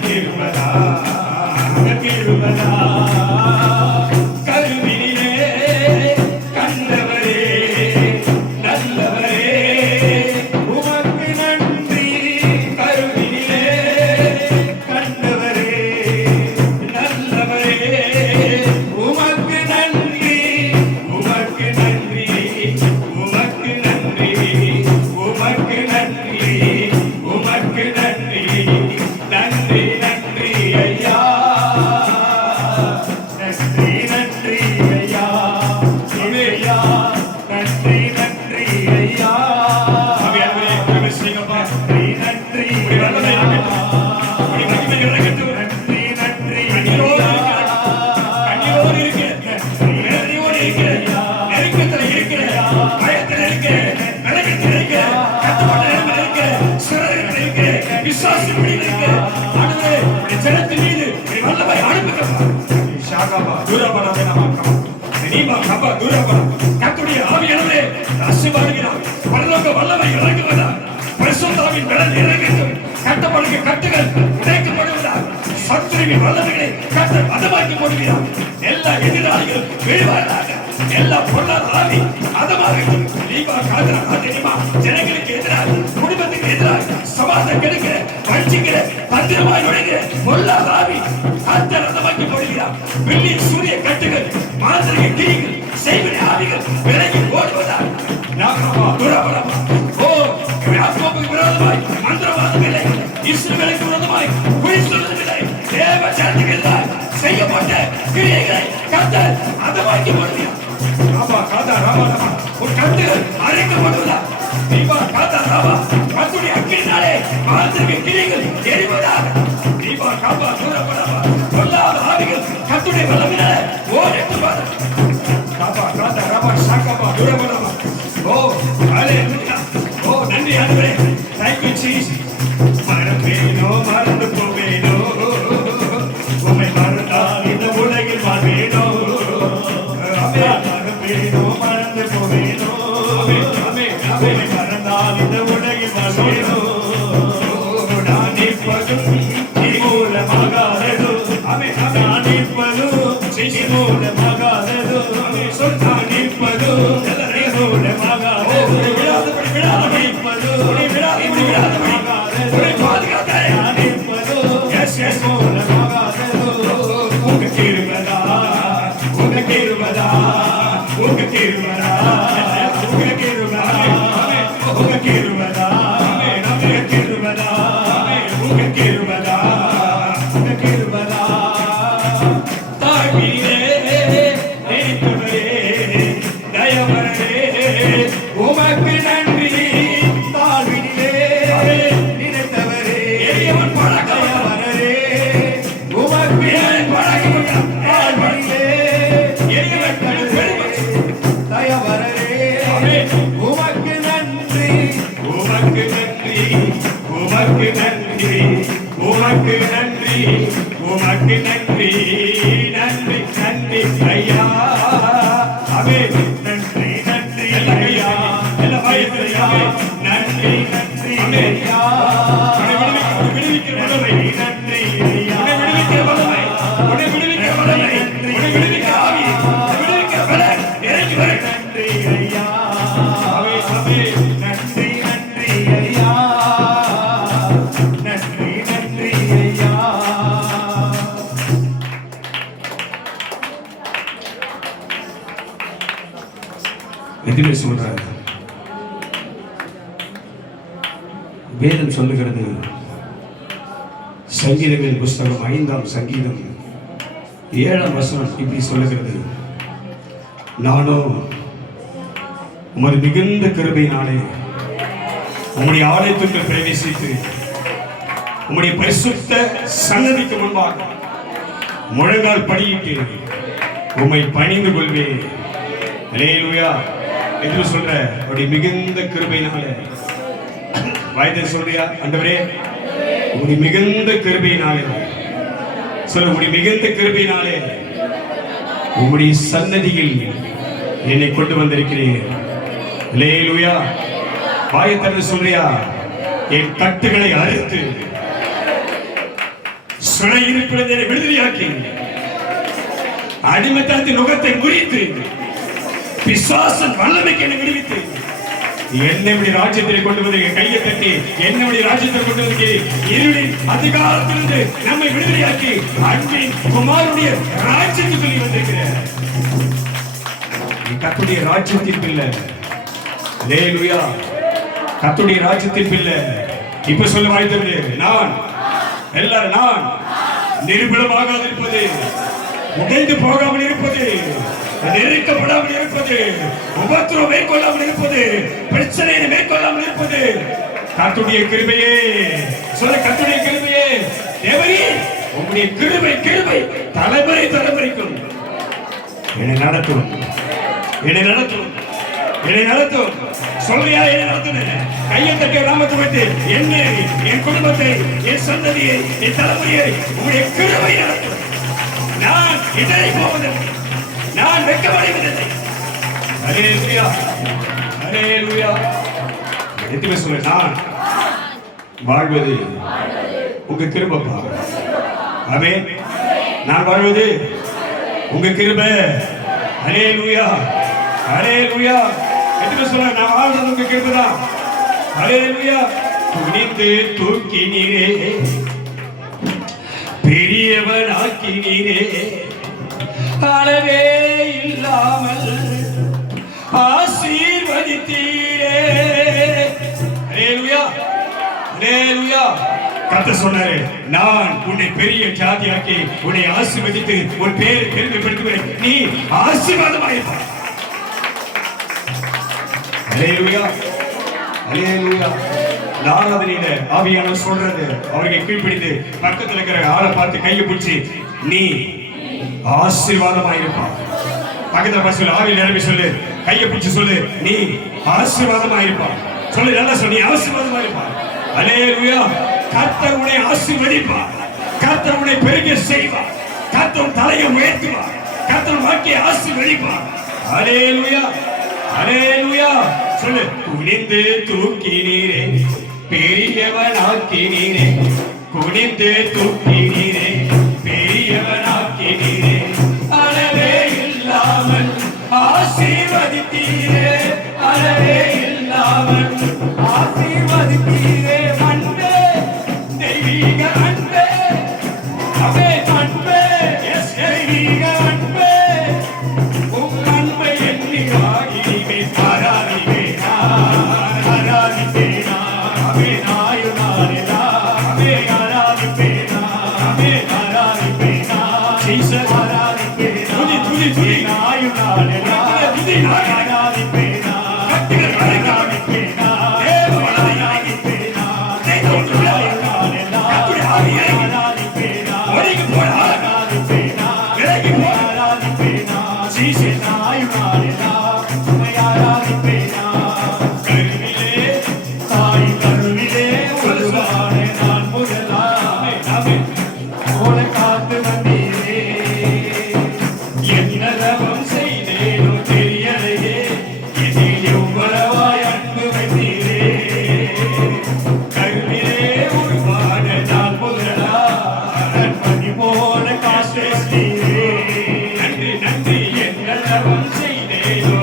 கிருபதா கிருபதா கருவினிலே கண்டவரே நல்லவரே உமக்கு நன்றி கருவினிலே கண்டவரே நல்லவரே உமக்கு நன்றி உமக்கு நன்றி உமக்கு நன்றி உமக்கு நன்றி உமக்கு நன்றி நன்றி நன்றி ஐயா நன்றி நன்றி ஐயா ஐயா நன்றி நன்றி ஐயா நன்றி நன்றி நன்றி நன்றி கண்ணீரோடு இருக்கிற வேதனையோடு இருக்கிற நெருக்கத்தில் இருக்கிற பயத்தில் இருக்கிற நரகத்தில் இருக்கிற கட்டுப்பாட்டு நிலைமையில் இருக்கிற சிறையில் இருக்கிற விசுவாசம் இருக்கிற ஆண்டவரே உம்முடைய ஜனத்தின் மீது உம்முடைய வல்லமை அனுப்புகிறப்பா ஷாகாபா தூரபரா நீமா கபா தூரபரா கர்த்தருடைய ஆவியானவரே ஆசீர்வதிக்கிறார் பரலோக வல்லமை இறங்குவதா பரிசுத்தாவின் பலன் இறங்கட்டும் கட்டப்படுகிற கட்டுகள் உடைக்கப்படுவதா சத்துருவின் வல்லமைகளை கர்த்தர் அதமாக்கி போடுகிறார் எல்லா எதிராளிகளும் வீழ்வார்களாக எல்லா பொருளாதார அதமாகட்டும் நீமா காதரா அதிகமா ஜனங்களுக்கு எதிராக குடும்பத்துக்கு எதிராக சமாதானம் கெடுக்கிற வஞ்சிக்கிற பத்திரமாய் நுழைகிற பொருளாதார கர்த்தர் அதமாக்கி போடுகிறார் வெள்ளி சூரிய கட்டுகள் மாந்திரிக கிரிகள் செய்வினை ஆவிகள் விலகி ஓடுவதா நாகமா துரபரமா ஓ யாக்கோபுக்கு விரோதமாய் மந்திரவாதம் இல்லை இஸ்ரவேலுக்கு விரோதமாய் குறி சொல்வதும் இல்லை தேவ ஜனத்துக்கு எதிராக செய்யப்பட்ட கிரியைகளை கர்த்தர் அதமாக்கி போடுகிறார் ராமா காதா ராமா ராமா உன் கட்டுகள் அரைக்கப்படுவதா தீபா காதா ராமா கர்த்தருடைய அக்கினினாலே மாந்திரிக கிரியைகள் எரிவதாக தீபா காபா துரபரமா பொல்லாத ஆவிகள் கர்த்தருடைய வல்லமையினாலே ஓடிடுவார்கள் காபா காதா ராமா சாகாபா துரபரமா ஓ ஹalleluya ஓ நன்றி ஆண்டவரே thank you Jesus மறந்து போவேனோ உம்மை மறந்தால் இந்த உலகில் வாழ்வேனோ மறந்து போவேனோ உம்மை மறந்தால் இந்த உலகில் வாழ்வேனோ நான் இப்பதும் நீ மூலமாகாததோ நான் இப்பதும் நீ மூலமாகாததோ நான் இப்பதும் நீ மூலமாகாததோ உமக்கு நன்றி தாழ்வினிலே நினைத்தவரே எரியவன் பழக்கவரே உமக்கு பழக்கம் தாழ்வினிலே எரியவன் தயவரே உமக்கு நன்றி உமக்கு நன்றி உமக்கு நன்றி உமக்கு நன்றி உமக்கு நன்றி நன்றி நன்றி ஐயா அவே நன்றி நன்றி ஐயா எல்லா பயத்தையா நன்றி நன்றி ஐயா விடுவிக்கிற வல்லமை நன்றி ஐயா விடுவிக்கிற வல்லமை உன்னை விடுவிக்கிற வல்லமை உன்னை விடுவிக்கிற ஆவி விடுவிக்கிற பலன் இறங்கி வர நன்றி ஐயா அவே அவே நன்றி நன்றி ஐயா நன்றி நன்றி ஐயா எதுவுமே சொல்றாரு வேதம் சொல்லுகிறது சங்கீதங்களின் புஸ்தகம் 5ஆம் சங்கீதம் 7ஆம் வசனம் இப்படி சொல்லுகிறது நானோ உமது மிகுந்த கிருபையினாலே உம்முடைய ஆலயத்துக்குள் பிரவேசித்து உம்முடைய பரிசுத்த சன்னதிக்கு முன்பாக முழங்கால் படியிட்டு உம்மை பணிந்து கொள்வேன். அல்லேலூயா என்று சொல்ற அவருடைய மிகுந்த கிருபையினாலே வாய்தே சொல்றியா ஆண்டவரே உம்முடைய மிகுந்த கிருபையினாலே சொல்ல உம்முடைய மிகுந்த கிருபையினாலே உம்முடைய சன்னதியில் என்னை கொண்டு வந்திருக்கிறீர். அல்லேலூயா வாயை திறந்து சொல்றியா என் கட்டுகளை அறுத்து சிறை இருப்பிடத்தை விடுதலையாக்கி அடிமைத்தனத்தின் நுகத்தை முறித்து பிசாசன் வல்லமைக்கு என்னை விடுவித்து என்னுடைய ராஜ்யத்தில் கொண்டு வந்து கையை தட்டி என்னுடைய ராஜ்யத்தில் கொண்டு வந்து இருளின் அதிகாரத்திலிருந்து நம்மை விடுதலையாக்கி அன்பின் குமாரனுடைய ராஜ்யத்துக்கு நீ வந்திருக்கிறேன். கர்த்தருடைய ராஜ்யத்தின் பிள்ளை. அல்லேலூயா. கர்த்தருடைய ராஜ்யத்தின் பிள்ளை. இப்ப சொல்ல வாய்த்தது நான் எல்லாரும் நான் நிர்பலமாக இருப்பது, உடைந்து போகாமல் இருப்பது, நெருக்கப்படாமல் இருப்பது, உபத்திரம் மேற்கொள்ளாமல் இருப்பது, பிரச்சனையை மேற்கொள்ளாமல் இருப்பது கர்த்தருடைய கிருபையே. சொல்ல கர்த்தருடைய கிருபையே. தேவரே உங்களுடைய கிருபை கிருபை தலைமுறை தலைமுறைக்கும் என்னை நடத்தும், என்னை நடத்தும், என்னை நடத்தும். சொல்றியா? என்னை நடத்துன கையை தட்டிய நாமத்தை வைத்து என்னை, என் குடும்பத்தை, என் சந்ததியை, என் தலைமுறையை உங்களுடைய கிருபை நடத்தும். நான் இடரை போவதில்லை, நான் வெட்கமடைவதில்லை. அல்லேலூயா, அல்லேலூயா. எதுமே சொல்ல நான் வாழ்வது உங்க கிருபைப்பா. ஆமென். நான் வாழ்வது உங்க கிருபை. அல்லேலூயா, அல்லேலூயா. எதுமே சொல்ல நான் வாழ்றது உங்க கிருபைதான். அல்லேலூயா. துணிந்து தூக்கினீரே, பெரியவனாக்கினீரே, அளவே இல்லாமல் ஆசீர்வதித்தீரே. அல்லேலூயா, அல்லேலூயா. கர்த்தர் சொன்னாரு, நான் உன்னை பெரிய ஜாதியாக்கி உன்னை ஆசீர்வதித்து உன் பேரை பெருமைப்படுத்துவேன், நீ ஆசீர்வாதமாயிருப்பாய். அல்லேலூயா, அல்லேலூயா. நாலாவதில ஆவியானவர் சொல்றது, அவருக்கு கீழ்ப்பிடித்து பக்கத்துல இருக்கிற ஆளை பார்த்து கையை பிடிச்சி நீ ஆசீர்வாதமாயிருப்பா. பக்கத்துல பார்த்து ஆவியில் நிரம்பி சொல்லு, கையை பிடிச்சு சொல்லு, நீ ஆசீர்வாதமாயிருப்பா. சொல்லு, நல்லா சொல்லு, நீ ஆசீர்வாதமாயிருப்பா. அல்லேலூயா. கர்த்தர் உன்னை ஆசீர்வதிப்பார், கர்த்தர் உன்னை பெருக செய்வார், கர்த்தர் தலையை உயர்த்துவார், கர்த்தர் வாக்கியை ஆசீர்வதிப்பார். அல்லேலூயா, அல்லேலூயா. சொல்லு, குனிந்து தூக்கினீரே, பெரியவனாக்கினீரே, குனிந்து தூக்கினீரே, பெரியவனாக்கினீரே, அளவே இல்லாமல் ஆசீர்வதித்தீரே, அளவே இல்லாமல் ஆசீர்வதித்தீரே. அன்பே, தெய்வீக அன்பே, அவே அன்பே, எஸ் தெய்வீக அன்பே, உன் அன்பை எண்ணி ஆகிவே ஆராதிப்பேனா, ஆராதிப்பேனா, அவே நாயுனாரேனா, அவே ஆராதிப்பேனா, அவே ஆராதிப்பேனா, ஜீசஸ் ஆராதிப்பேனா, துதி துதி துதி நாயுனாரேனா, துதி ஆராதிப்பேனா, கட்டிகள் ஆராதிப்பேனா, தேவ ஆராதிப்பேனா, தேவ ஆராதிப்பேனா, கட்டுரை ஆராதிப்பேனா, ஒருங்கி போய் ஆராதிப்பேனா, விலகி போய் ஆராதிப்பேனா, ஜீசஸ் நாயுனாரேனா, உம்மை ஆராதிப்பேனா. கருவிலே தாய் கருவிலே உருவானே நான் முதலாமே நாமே போல காத்து வந்தீரே, என்ன தவம் செய்தேனோ தெரியலையே, என்னில் எவ்வளவாய் அன்பு வைத்தீரே. கருவிலே உருவான நான் முதலா நன்பதி போல காத்து வந்தீரே. நன்றி நன்றி. என்ன தவம் செய்தேனோ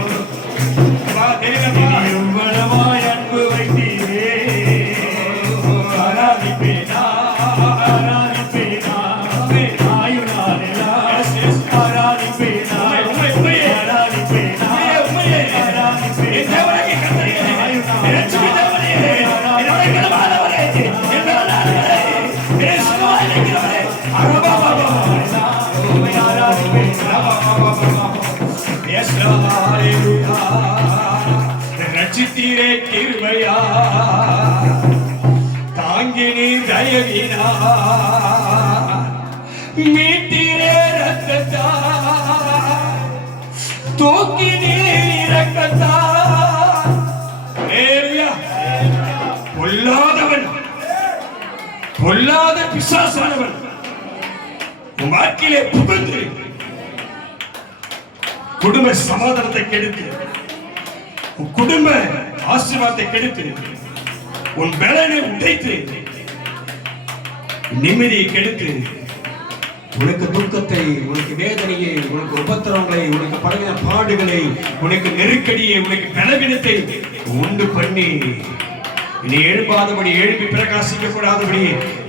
எவ்வளவாய் அன்பு வைத்தீரே. ஆராதிப்பேனா, ஆராதிப்பேனா, நாயுனாரேனா, ஆராதிப்பேனா, ஆராதிப்பேனா, ரட்சித்தீரே கிருபையா, தாங்கினீ தயவினா, மீட்டீரே ரத்தத்தா, தூக்கினீ இரக்கத்தா. அல்லேலூயா. பொல்லாதவன், பொல்லாத பிசாசானவன் உன் வாழ்க்கையிலே புகுந்து குடும்ப சமாதானத்தை கெடுத்து, உன் குடும்ப ஆசீர்வாதத்தை கெடுத்து, உன் பலனை உடைத்து, நிம்மதியை கெடுத்து உனக்கு துக்கத்தை, உனக்கு வேதனையை, உனக்கு உபத்திரவங்களை, உனக்கு படுகிற பாடுகளை, உனக்கு நெருக்கடியை, உனக்கு பலவீனத்தை உண்டு பண்ணி நீ எழுப்பாதபடி, எழுப்பி பிரகாசிக்க கூடாதபடி,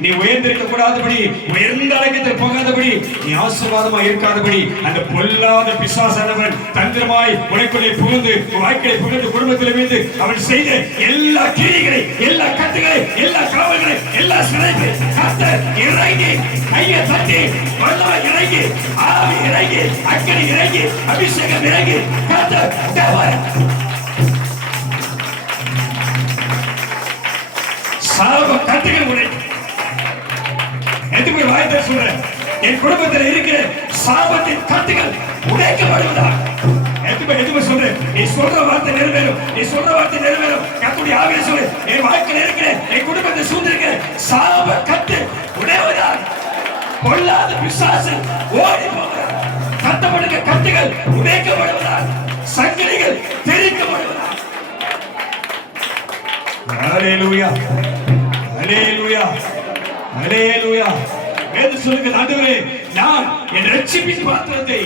நீ உயர்ந்திருக்க கூடாதபடி, உயர்ந்த அடக்கத்தில் போகாதபடி, நீ ஆசீர்வாதமா இருக்காதபடி அந்த பொல்லாத பிசாசானவன் தந்திரமாய் உனக்குள்ளே புகுந்து வாழ்க்கையை புகுந்து குடும்பத்தில் இருந்து அவன் செய்த எல்லா கிரிகளை, எல்லா கட்டுகளை, எல்லா காவல்களை, எல்லா சிறைகளை கர்த்தர் இறங்கி கையை தட்டி வல்லமை இறங்கி, ஆவி இறங்கி, அக்கினி இறங்கி, அபிஷேகம் இறங்கி, கர்த்தர் தேவன் சாப கட்டுகள் உடைத்து எதுக்கு வாய்த்த சொல்றேன், என் குடும்பத்தில் இருக்கிற சாபத்தின் கட்டுகள் உடைக்கப்படுவதாக எதுக்கு சொல்றேன். நீ சொல்ற வார்த்தை நிறைவேறும், நீ சொல்ற வார்த்தை நிறைவேறும். கர்த்தருடைய ஆவியை சொல்லு, என் வாழ்க்கையில் இருக்கிற என் குடும்பத்தை சூழ்ந்திருக்கிற சாப கட்டு உடைவதாக, பொல்லாத பிசாசு ஓடி போவதாக, கட்டப்படுகிற கட்டுகள் உடைக்கப்படுவதாக, சங்கிலிகள் தெரிவிக்கப்படுவதாக. ஹல்லேலூயா, ஹல்லேலூயா, ஹல்லேலூயா. வேதம் சொல்லுகிறது, ஆண்டவரே நான் என் ரட்சிப்பின் பாத்திரத்தை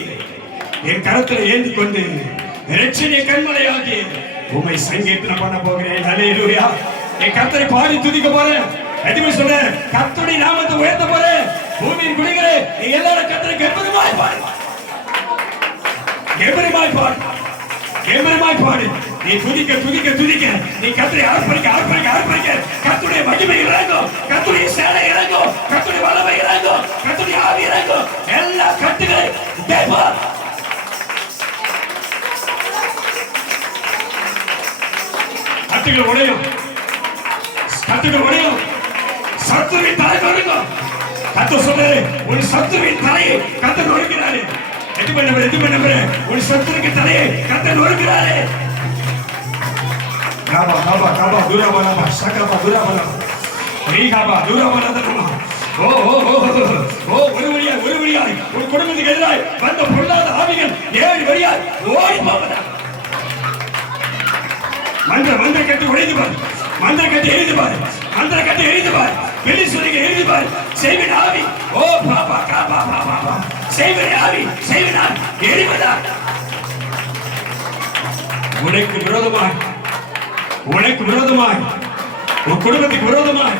என் கரத்தில் ஏந்தி கொண்டு ரட்சணிய கண்மலையாகி உம்மை சங்கீர்த்தனம் பண்ண போகிறேன். ஹல்லேலூயா. என் கர்த்தரை பாடி துதிக்க போறேன். எதுவுமே சொல்ல கர்த்தருடைய நாமத்தை உயர்த்த போறேன். பூமியின் குடிகளே, நீ எல்லாரும் கர்த்தரை கெம்பீரமாய் பாடு, கெம்பீரமாய் பாடு, கெம்பீரமாய் பாடு. நீ துதிக்க துதிக்க துதிக்க, நீ கர்த்தரை ஆர்ப்பரிக்க ஆர்ப்பரிக்க ஆர்ப்பரிக்க, கர்த்தருடைய மகிமை இறங்கும், கர்த்தருடைய சேனை இறங்கும், கர்த்தருடைய வல்லமை இறங்கும், கர்த்தருடைய ஆவி இறங்கும். எல்லா கட்டுகளை உடைப்பார். கட்டுகள் உடையும், கட்டுகள் உடையும். சத்துருவின் தலை நொறுங்கும். கர்த்தர் சொல்றாரு, உன் சத்துருவின் தலையை கர்த்தர் நொறுக்கிறாரு. எது பண்ண உன் சத்துருக்கு தலையை கர்த்தர் நொறுக்கிறாரு. காபா காபா காபா துராபலா சகபா துராபலா ரீகாபா துராபலா. ஓ ஓ ஓ ஒரு வழியாய் ஒரு குடும்பத்துக்கு எதிராய் வந்த பொல்லாத ஆவிகள் 7 வழியாய் ஓடி போவதா. மந்திர கட்டி உடைந்து பார், மந்திர கட்டி எழுதி பார், மந்திர கட்டி எழுதி பார், வெளி சொல்லிங்க எழுதி பார். செய்வின் ஆவி, ஓ பாபா காபா பாபா, செய்வின் ஆவி, செய்வின் ஆவி எரிவதா. உனக்கு விரோதமாய், உனக்கு விரோதமாய், உன் குடும்பத்துக்கு விரோதமாய்,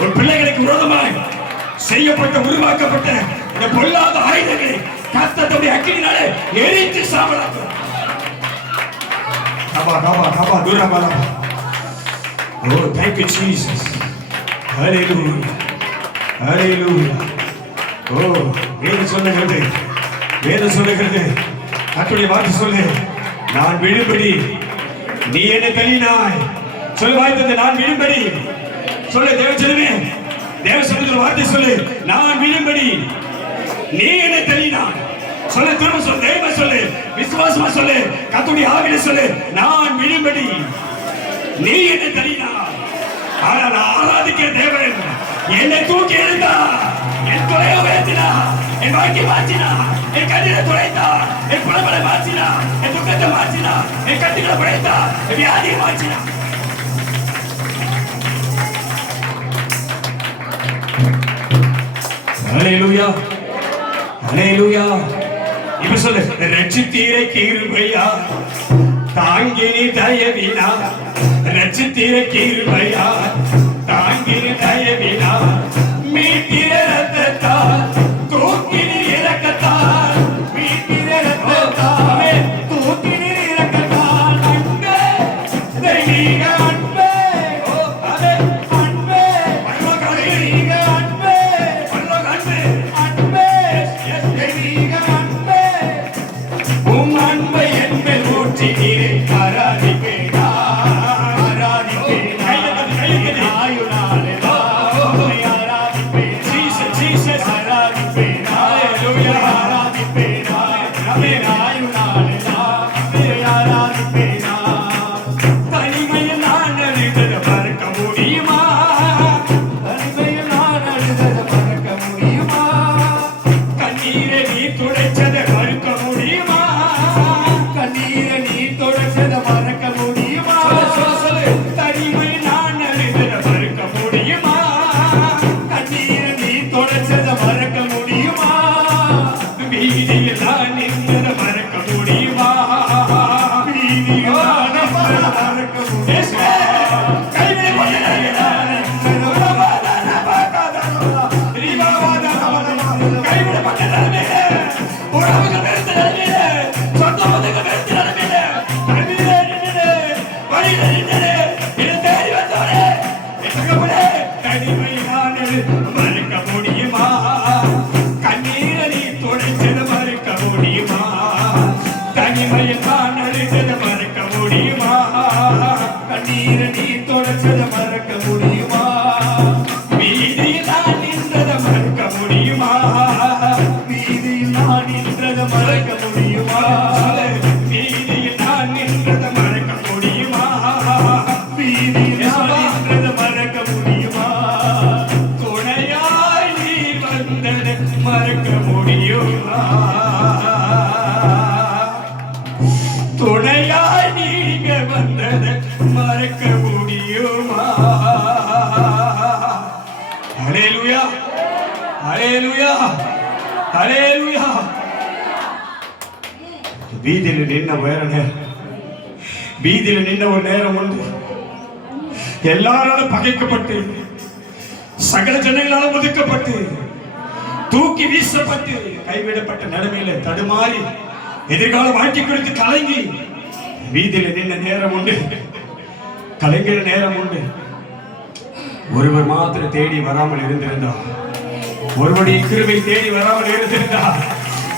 உன் பிள்ளைகளுக்கு விரோதமாய் செய்யப்பட்ட உருவாக்கப்பட்ட இந்த பொல்லாத ஆயுதங்களை கர்த்தருடைய அக்கினியினாலே எரித்து சாம்பலாக்கும். கபா கபா கபா துரபலா. ஓ thank you Jesus. ஹalleluya, ஹalleluya. ஓ வேதம் சொல்லுகிறது, வேதம் சொல்லுகிறது, கர்த்தருடைய வார்த்தை சொல்லு, நான் விழும்படி நீ என்ன தள்ளினாய். சொல்லு வாய்த்தது, நான் விழும்படி. சொல்லு தேவச்சனமே, தேவ சொல்லுகிற வார்த்தை சொல்லு, நான் விழும்படி நீ என்ன தள்ளினாய். சொல்லு, திரும்ப சொல்லு, தைரியமா சொல்லு, விசுவாசமா சொல்லு, கர்த்தருடைய ஆவியிலே சொல்லு, நான் விழும்படி நீ என்ன தள்ளினாய். ஆனா நான் ஆராதிக்கிற தேவன் என்னை தூக்கி எடுத்தா, என் தொலைவை உயர்த்தினா, என் வாழ்க்கை மாற்றினா, என் கண்ணீரை துடைத்தா, என் புலம்பலை மாற்றினா, என் துக்கத்தை மாற்றினா, என் கட்டுகளை படைத்தா, என் வியாதியை மாற்றினா. ஹல்லேலூயா, ஹல்லேலூயா. இப்ப சொல்லு, ரட்சித்தீரை கிருபையா தாங்கினி தயவினா, ரட்சித்தீரை கிருபையா தாங்கினி தயவினா, மீட்டிர ரத்தத்தால் தூக்கினி இரக்கத்தால், மீட்டிர ரத்தத்தால் தூக்கினி இரக்கத்தால், அன்பே தெய்வீக அன்பே, ஓ அதே அன்பே, பரலோக தெய்வீக அன்பே, பரலோக அன்பே, அன்பே தெய்வீக அன்பே, உம் அன்பை என் மேல் ஊற்றினீரே, ஆராதிப்பேன் ஆராதிப்பேன் ஆயுளாலே கஷ்டப்பட்ட நிலைமையில, உறவுகள் வெறுத்த நிலைமையில, சொந்த பந்தங்கள் வெறுத்த நிலைமையில, தனிமையில நின்னுடு, வழியில நின்னுடு, என்னை தேடி வந்தவனே, என் தகப்பனே, தனிமையானது மறுக்க முடியுமா? கண்ணீரை நீ துடைத்தது மறுக்க முடியுமா? தனிமையில் நான் அழுதது மறுக்க முடியுமா? கண்ணீரை நீ துடைத்தது மறுக்க முடியுமா? வீதியில் நான் நின்றதை மறுக்க முடியுமா? வீதியில் நான் நின்றதை மறுக்க முடியுமா? வீதியில் நான் நின்றதை மறுக்க முடியுமா? வீதியில் நான் நின்றதை மறக்க முடியுமா? துணையாய் நீ வந்ததை மறக்க முடியுமா? துணையாய் நீங்க வந்ததை மறக்க முடியுமா? ஹல்லேலூயா, ஹல்லேலூயா, ஹல்லேலூயா. வீதியில் நின்ன வேற நேரம், வீதியில் நின்ன ஒரு நேரம் உண்டு. எல்லாராலும் பகைக்கப்பட்டு, சகல ஜனங்களாலும் ஒதுக்கப்பட்டு, தூக்கி வீசப்பட்டு, கைவிடப்பட்ட நிலைமையில தடுமாறி, எதிர்கால வாழ்க்கை குறித்து கலங்கி வீதியில் நின்ன நேரம் உண்டு, கலங்கிற நேரம் உண்டு. ஒருவர் மாத்திரம் தேடி வராமல் இருந்திருந்தார், ஒருவருடைய கிருபை தேடி வராமல் இருந்திருந்தார்,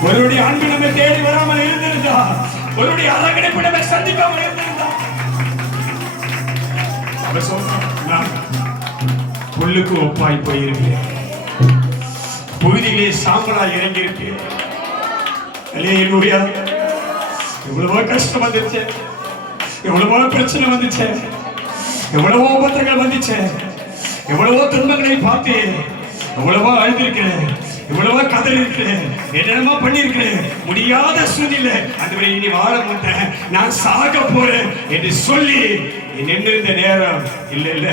ஒருவருடைய அன்பு நம்மை தேடி வராமல் இருந்திருந்தார், ஒருவருடைய அரவணைப்பு நம்மை சந்திக்காமல் இருந்திருந்தார். அவர் சொன்னார், நான் புல்லுக்கு ஒப்பாய் போயிருக்கிறேன், புழுதியிலே சாம்பலாய் இறங்கியிருக்கிறேன். அல்லேலூயா. எவ்வளவோ கஷ்டம் வந்துச்சு, எவ்வளவோ பிரச்சனை வந்துச்சு, எவ்வளவோ உபத்திரங்கள் வந்துச்சு, எவ்வளவோ துன்பங்களை பார்த்து எவ்வளவோ அழுதிருக்கிறேன், எவ்வளவோ கதறி இருக்கிறேன், என்னென்னமோ பண்ணிருக்கிறேன். முடியாத சூழ்நிலை அதுவரை இனி வாழ மாட்டேன், நான் சாக போறேன் என்று சொல்லி நின்றிருந்த நேரம் இல்ல இல்ல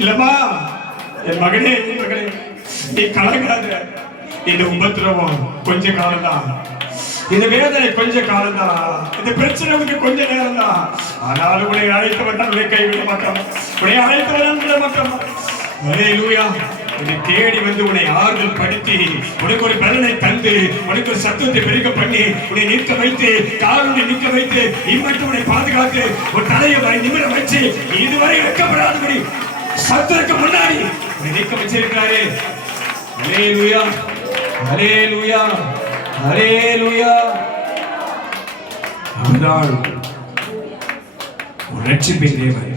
இல்லம்மா, என் மகனே, என் மகனே, நீ கலங்காத. இந்த உபத்திரவம் கொஞ்ச காலம்தான், இந்த வேதனை கொஞ்ச காலம்தான், இந்த பிரச்சனை கொஞ்ச நேரம் தான். ஆனாலும் உன்னை அழைத்தவன் உன்னை கைவிட மாட்டான், உன்னை அழைத்தவன் விட மாட்டான். ஹல்லேலூயா. உன்னை தேடி வந்து உன்னை ஆறுதல் படுத்தி, உனக்கு ஒரு பலனை தந்து, உனக்கு ஒரு சத்துவத்தை பெருக பண்ணி, உன்னை நிற்க வைத்து, காலுடைய நிற்க வைத்து, இம்மட்டும் உன்னை பாதுகாத்து, ஒரு தலையை நிமிர வச்சு, இதுவரை வெட்கப்படாதபடி சத்துருக்கு முன்னாடி உன்னை நிற்க வச்சிருக்கிறாரு. ஹல்லேலூயா, ஹல்லேலூயா, ஹல்லேலூயா. அவர்தான் ஒரு ரட்சிப்பின் தேவன்,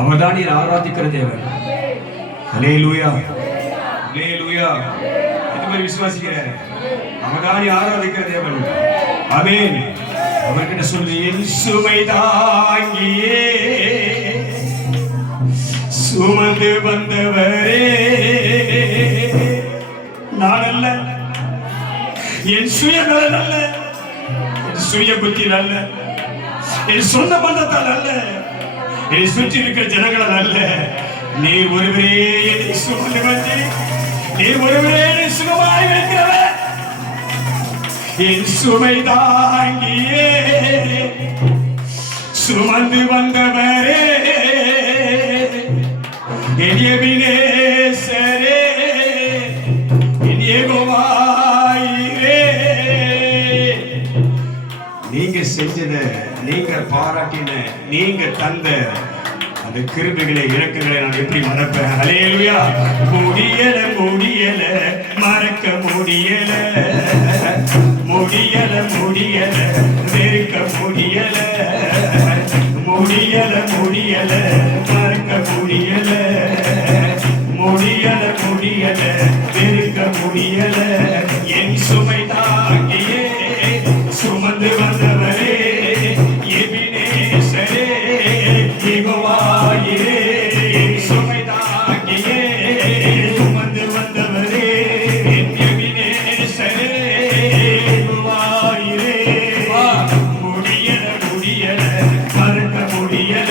அவர்தான் நீர் ஆராதிக்கிற தேவன். ஹல்லேலூயா, ஹல்லேலூயா. எத்தனை பேர் விசுவாசிக்கிறார்? அவர்தான் நீ ஆராதிக்கிற தேவன். ஆமென். அவர்கிட்ட சொல்லி, என் சுமை தாங்கியே சுமந்து வந்தவரே, நான் அல்ல, என் சுயநலன் அல்ல, என் சுய புத்தியில் அல்ல, என் சொந்த பந்தத்தால் அல்ல, என்னை சுற்றி இருக்கிற ஜனங்களால் அல்ல, நீர் ஒருவரே என்னை சுமந்து வந்து, நீர் ஒருவரே என்னை சுகமாய் வைக்கிறவர். என் சுமை தாங்கியே சுமந்து வந்தவரே, என் எபினேசரே, என் யெகோவாயிரே. நீங்க செஞ்சத, நீங்க பாராட்டின, நீங்க தந்த அந்த கிருபைகளை, இறக்கங்களை நான் எப்படி மறப்பேன்? ஹல்லேலூயா. முடியல, முடியல, மறக்க முடியல, முடியல, முடியல, வெறுக்க முடியல, முடியல, முடியல, மறக்க முடியல, முடியல, முடியல, வெறுக்க முடியல. என் சுமை தாங்கியே சுமந்து வந்தவரே, எபினேசரே, யெகோவாயிரே. என் சுமை தாங்கியே சுமந்து வந்தவரே, எபினேசரே, யெகோவாயிரே. முடியல, முடியல, மறக்க முடியல,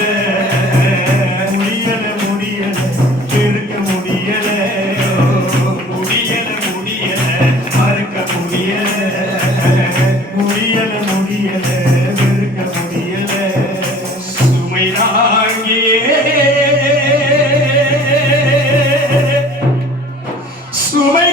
முடியல, முடியல, வெறுக்க முடியல, முடியல, முடியல, மறக்க முடியல, முடியல, முடியல, வெறுக்க முடியல. சுமை தாங்கியே, சுமை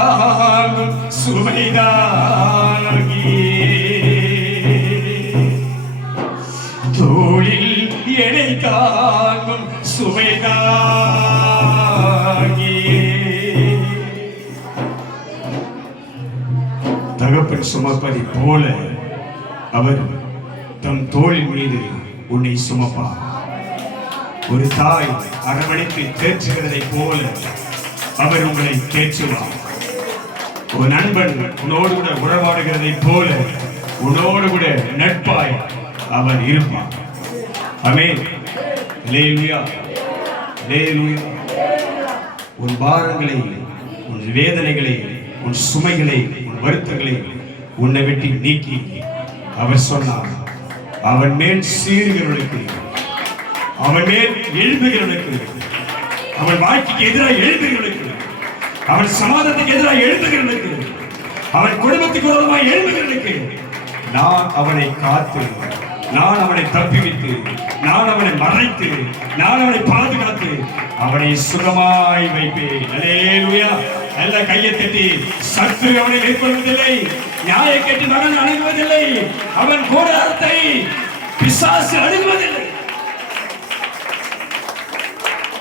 தாங்கும் சுமைதாங்கி தோளில் என்னை தாங்கும் சுமைதாங்கி தகப்பன் சுமப்பதை போல அவர் தம் தோளின் மீது உன்னை சுமப்பார். ஒரு தாய் அரவணைத்து தேற்றுகிறதை போல அவர் உங்களை தேற்றுவார். ஒரு நண்பன் உன்னோடு கூட உறவாடுகிறதை போல உன்னோடு கூட நட்பாய் அவர் இருப்பார். ஆமென். அல்லேலூயா, அல்லேலூயா. உன் பாரங்களை, உன் வேதனைகளை, உன் சுமைகளை, உன் வருத்தங்களை உன்னை விட்டு நீக்கி அவர் சொன்னார், அவன் மேல் சீறுகிறவர்களுக்கு, அவன் மேல் எழுப்புகிறவர்களுக்கு, அவன் வாழ்க்கைக்கு எதிராக எழுப்புகிறவர்களுக்கு, அவன் சமாதானத்துக்கு எதிராக எழுப்புகிறவர்களுக்கு, அவன் குடும்பத்துக்கு விரோதமாக எழுப்புகிறவர்களுக்கு நான் அவனை காத்து, நான் அவனை தப்பிவித்து, நான் அவனை மறைத்து, நான் அவனை பாதுகாத்து அவனை சுகமாய் வைப்பேன். அல்லேலூயா. நல்ல கையை தட்டி. சத்துரு அவனை மேற்கொள்வதில்லை, நியாய கேட்டு மகன் அணுகுவதில்லை, அவன் கூடாரத்தை பிசாசு அணுகுவதில்லை.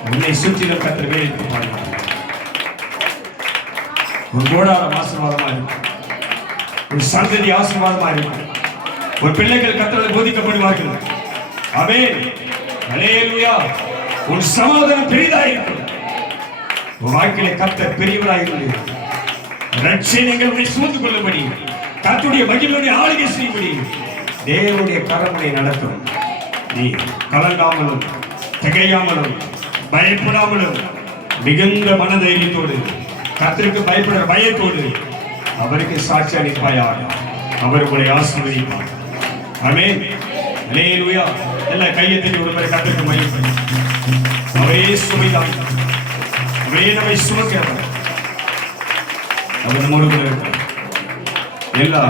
உன்னை சுற்றிலும் கர்த்தர் வேலைக்கு பாடுவார். ஒரு கூடாரம் ஆசீர்வாதமா இருக்கும், ஒரு சந்ததி ஆசீர்வாதமா இருக்கும், ஒரு பிள்ளைகள் கர்த்தரால் போதிக்கப்படுவார்கள். ஆமென். அல்லேலூயா. உன் சமாதானம் பெரிதாக இருக்கும். உன் வாழ்க்கையில கர்த்தர் பெரியவராக இருந்து ரட்சணைகள் உன்னை சுமந்து கொள்ளும்படி, கர்த்தருடைய மகிமையை ஆளுகை செய்யும்படி தேவனுடைய கரங்களை நடத்தும். நீ கலங்காமலும் திகையாமலும் பயப்படாமலும் மிகுந்த மனதைரியத்தோடு கர்த்தருக்கு பயப்படுற பயத்தோடு அவருக்கு சாட்சி அளிப்பாயாக. அவர் உங்களை ஆசீர்வதிப்பார். ஆமென். அல்லேலூயா. எல்லா கையை தட்டி ஒரு முறை கர்த்தருக்கு மகிமை. அவரே சுமைதான், அவரே நம்மை சுமக்கிறவர், அவர் நம்மோடு கூட இருக்கிறார். எல்லா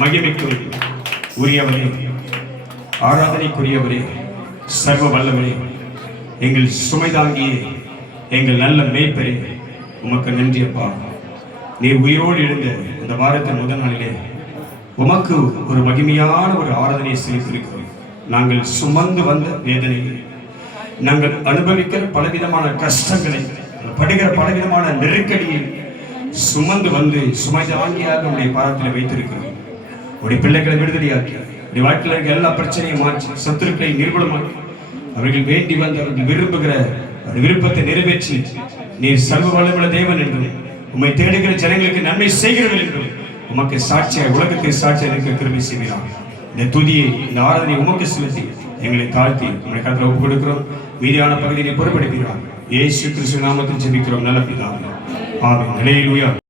மகிமைக்கு உரியவரே, ஆராதனைக்குரியவரே, சர்வ வல்லவரே, எங்கள் சுமைதாங்கியே, எங்கள் நல்ல மேய்ப்பரே, உமக்கு நன்றி அப்பா. நீர் உயிரோடு எழுந்த இந்த வாரத்தின் முதல் நாளிலே உமக்கு ஒரு மகிமையான ஒரு ஆராதனையை செலுத்தியிருக்கிறோம். நாங்கள் சுமந்து வந்த வேதனைகளை, நாங்கள் அனுபவிக்கிற பலவிதமான கஷ்டங்களை, படுகிற பலவிதமான நெருக்கடியை சுமந்து வந்து சுமை தாங்கியாக உடைய பாதத்தில் வைத்திருக்கிறோம். உடைய பிள்ளைகளை விடுதலையாக்கி, உடைய வாழ்க்கையில் இருக்க எல்லா பிரச்சனையும் மாற்றி, சத்துருக்களை நிர்மூலமாக்கி, அவர்கள் வேண்டி வந்து அவர்கள் விரும்புகிற விருப்பத்தை நிறைவேற்றி நீர் சர்வ வல்லமையுள்ள தேவன் என்றும், உம்மை தேடுகிற ஜனங்களுக்கு நன்மை செய்கிறவர்கள் என்றும் உமக்கு சாட்சியாக, உலகத்தை சாட்சியாக இருக்க கிருபை செய்கிறார். இந்த துதியை, இந்த ஆராதனை உமக்கு செலுத்தி எங்களை தாழ்த்தி உங்களுடைய கருத்தில் ஒப்புக் கொடுக்கிறோம். மீதியான பகுதியை பொறுப்படுத்துகிறார். இயேசு கிறிஸ்து நாமத்தில் ஜெபிக்கிறோம் நல்ல பிதாவே. ஆமென். அல்லேலூயா.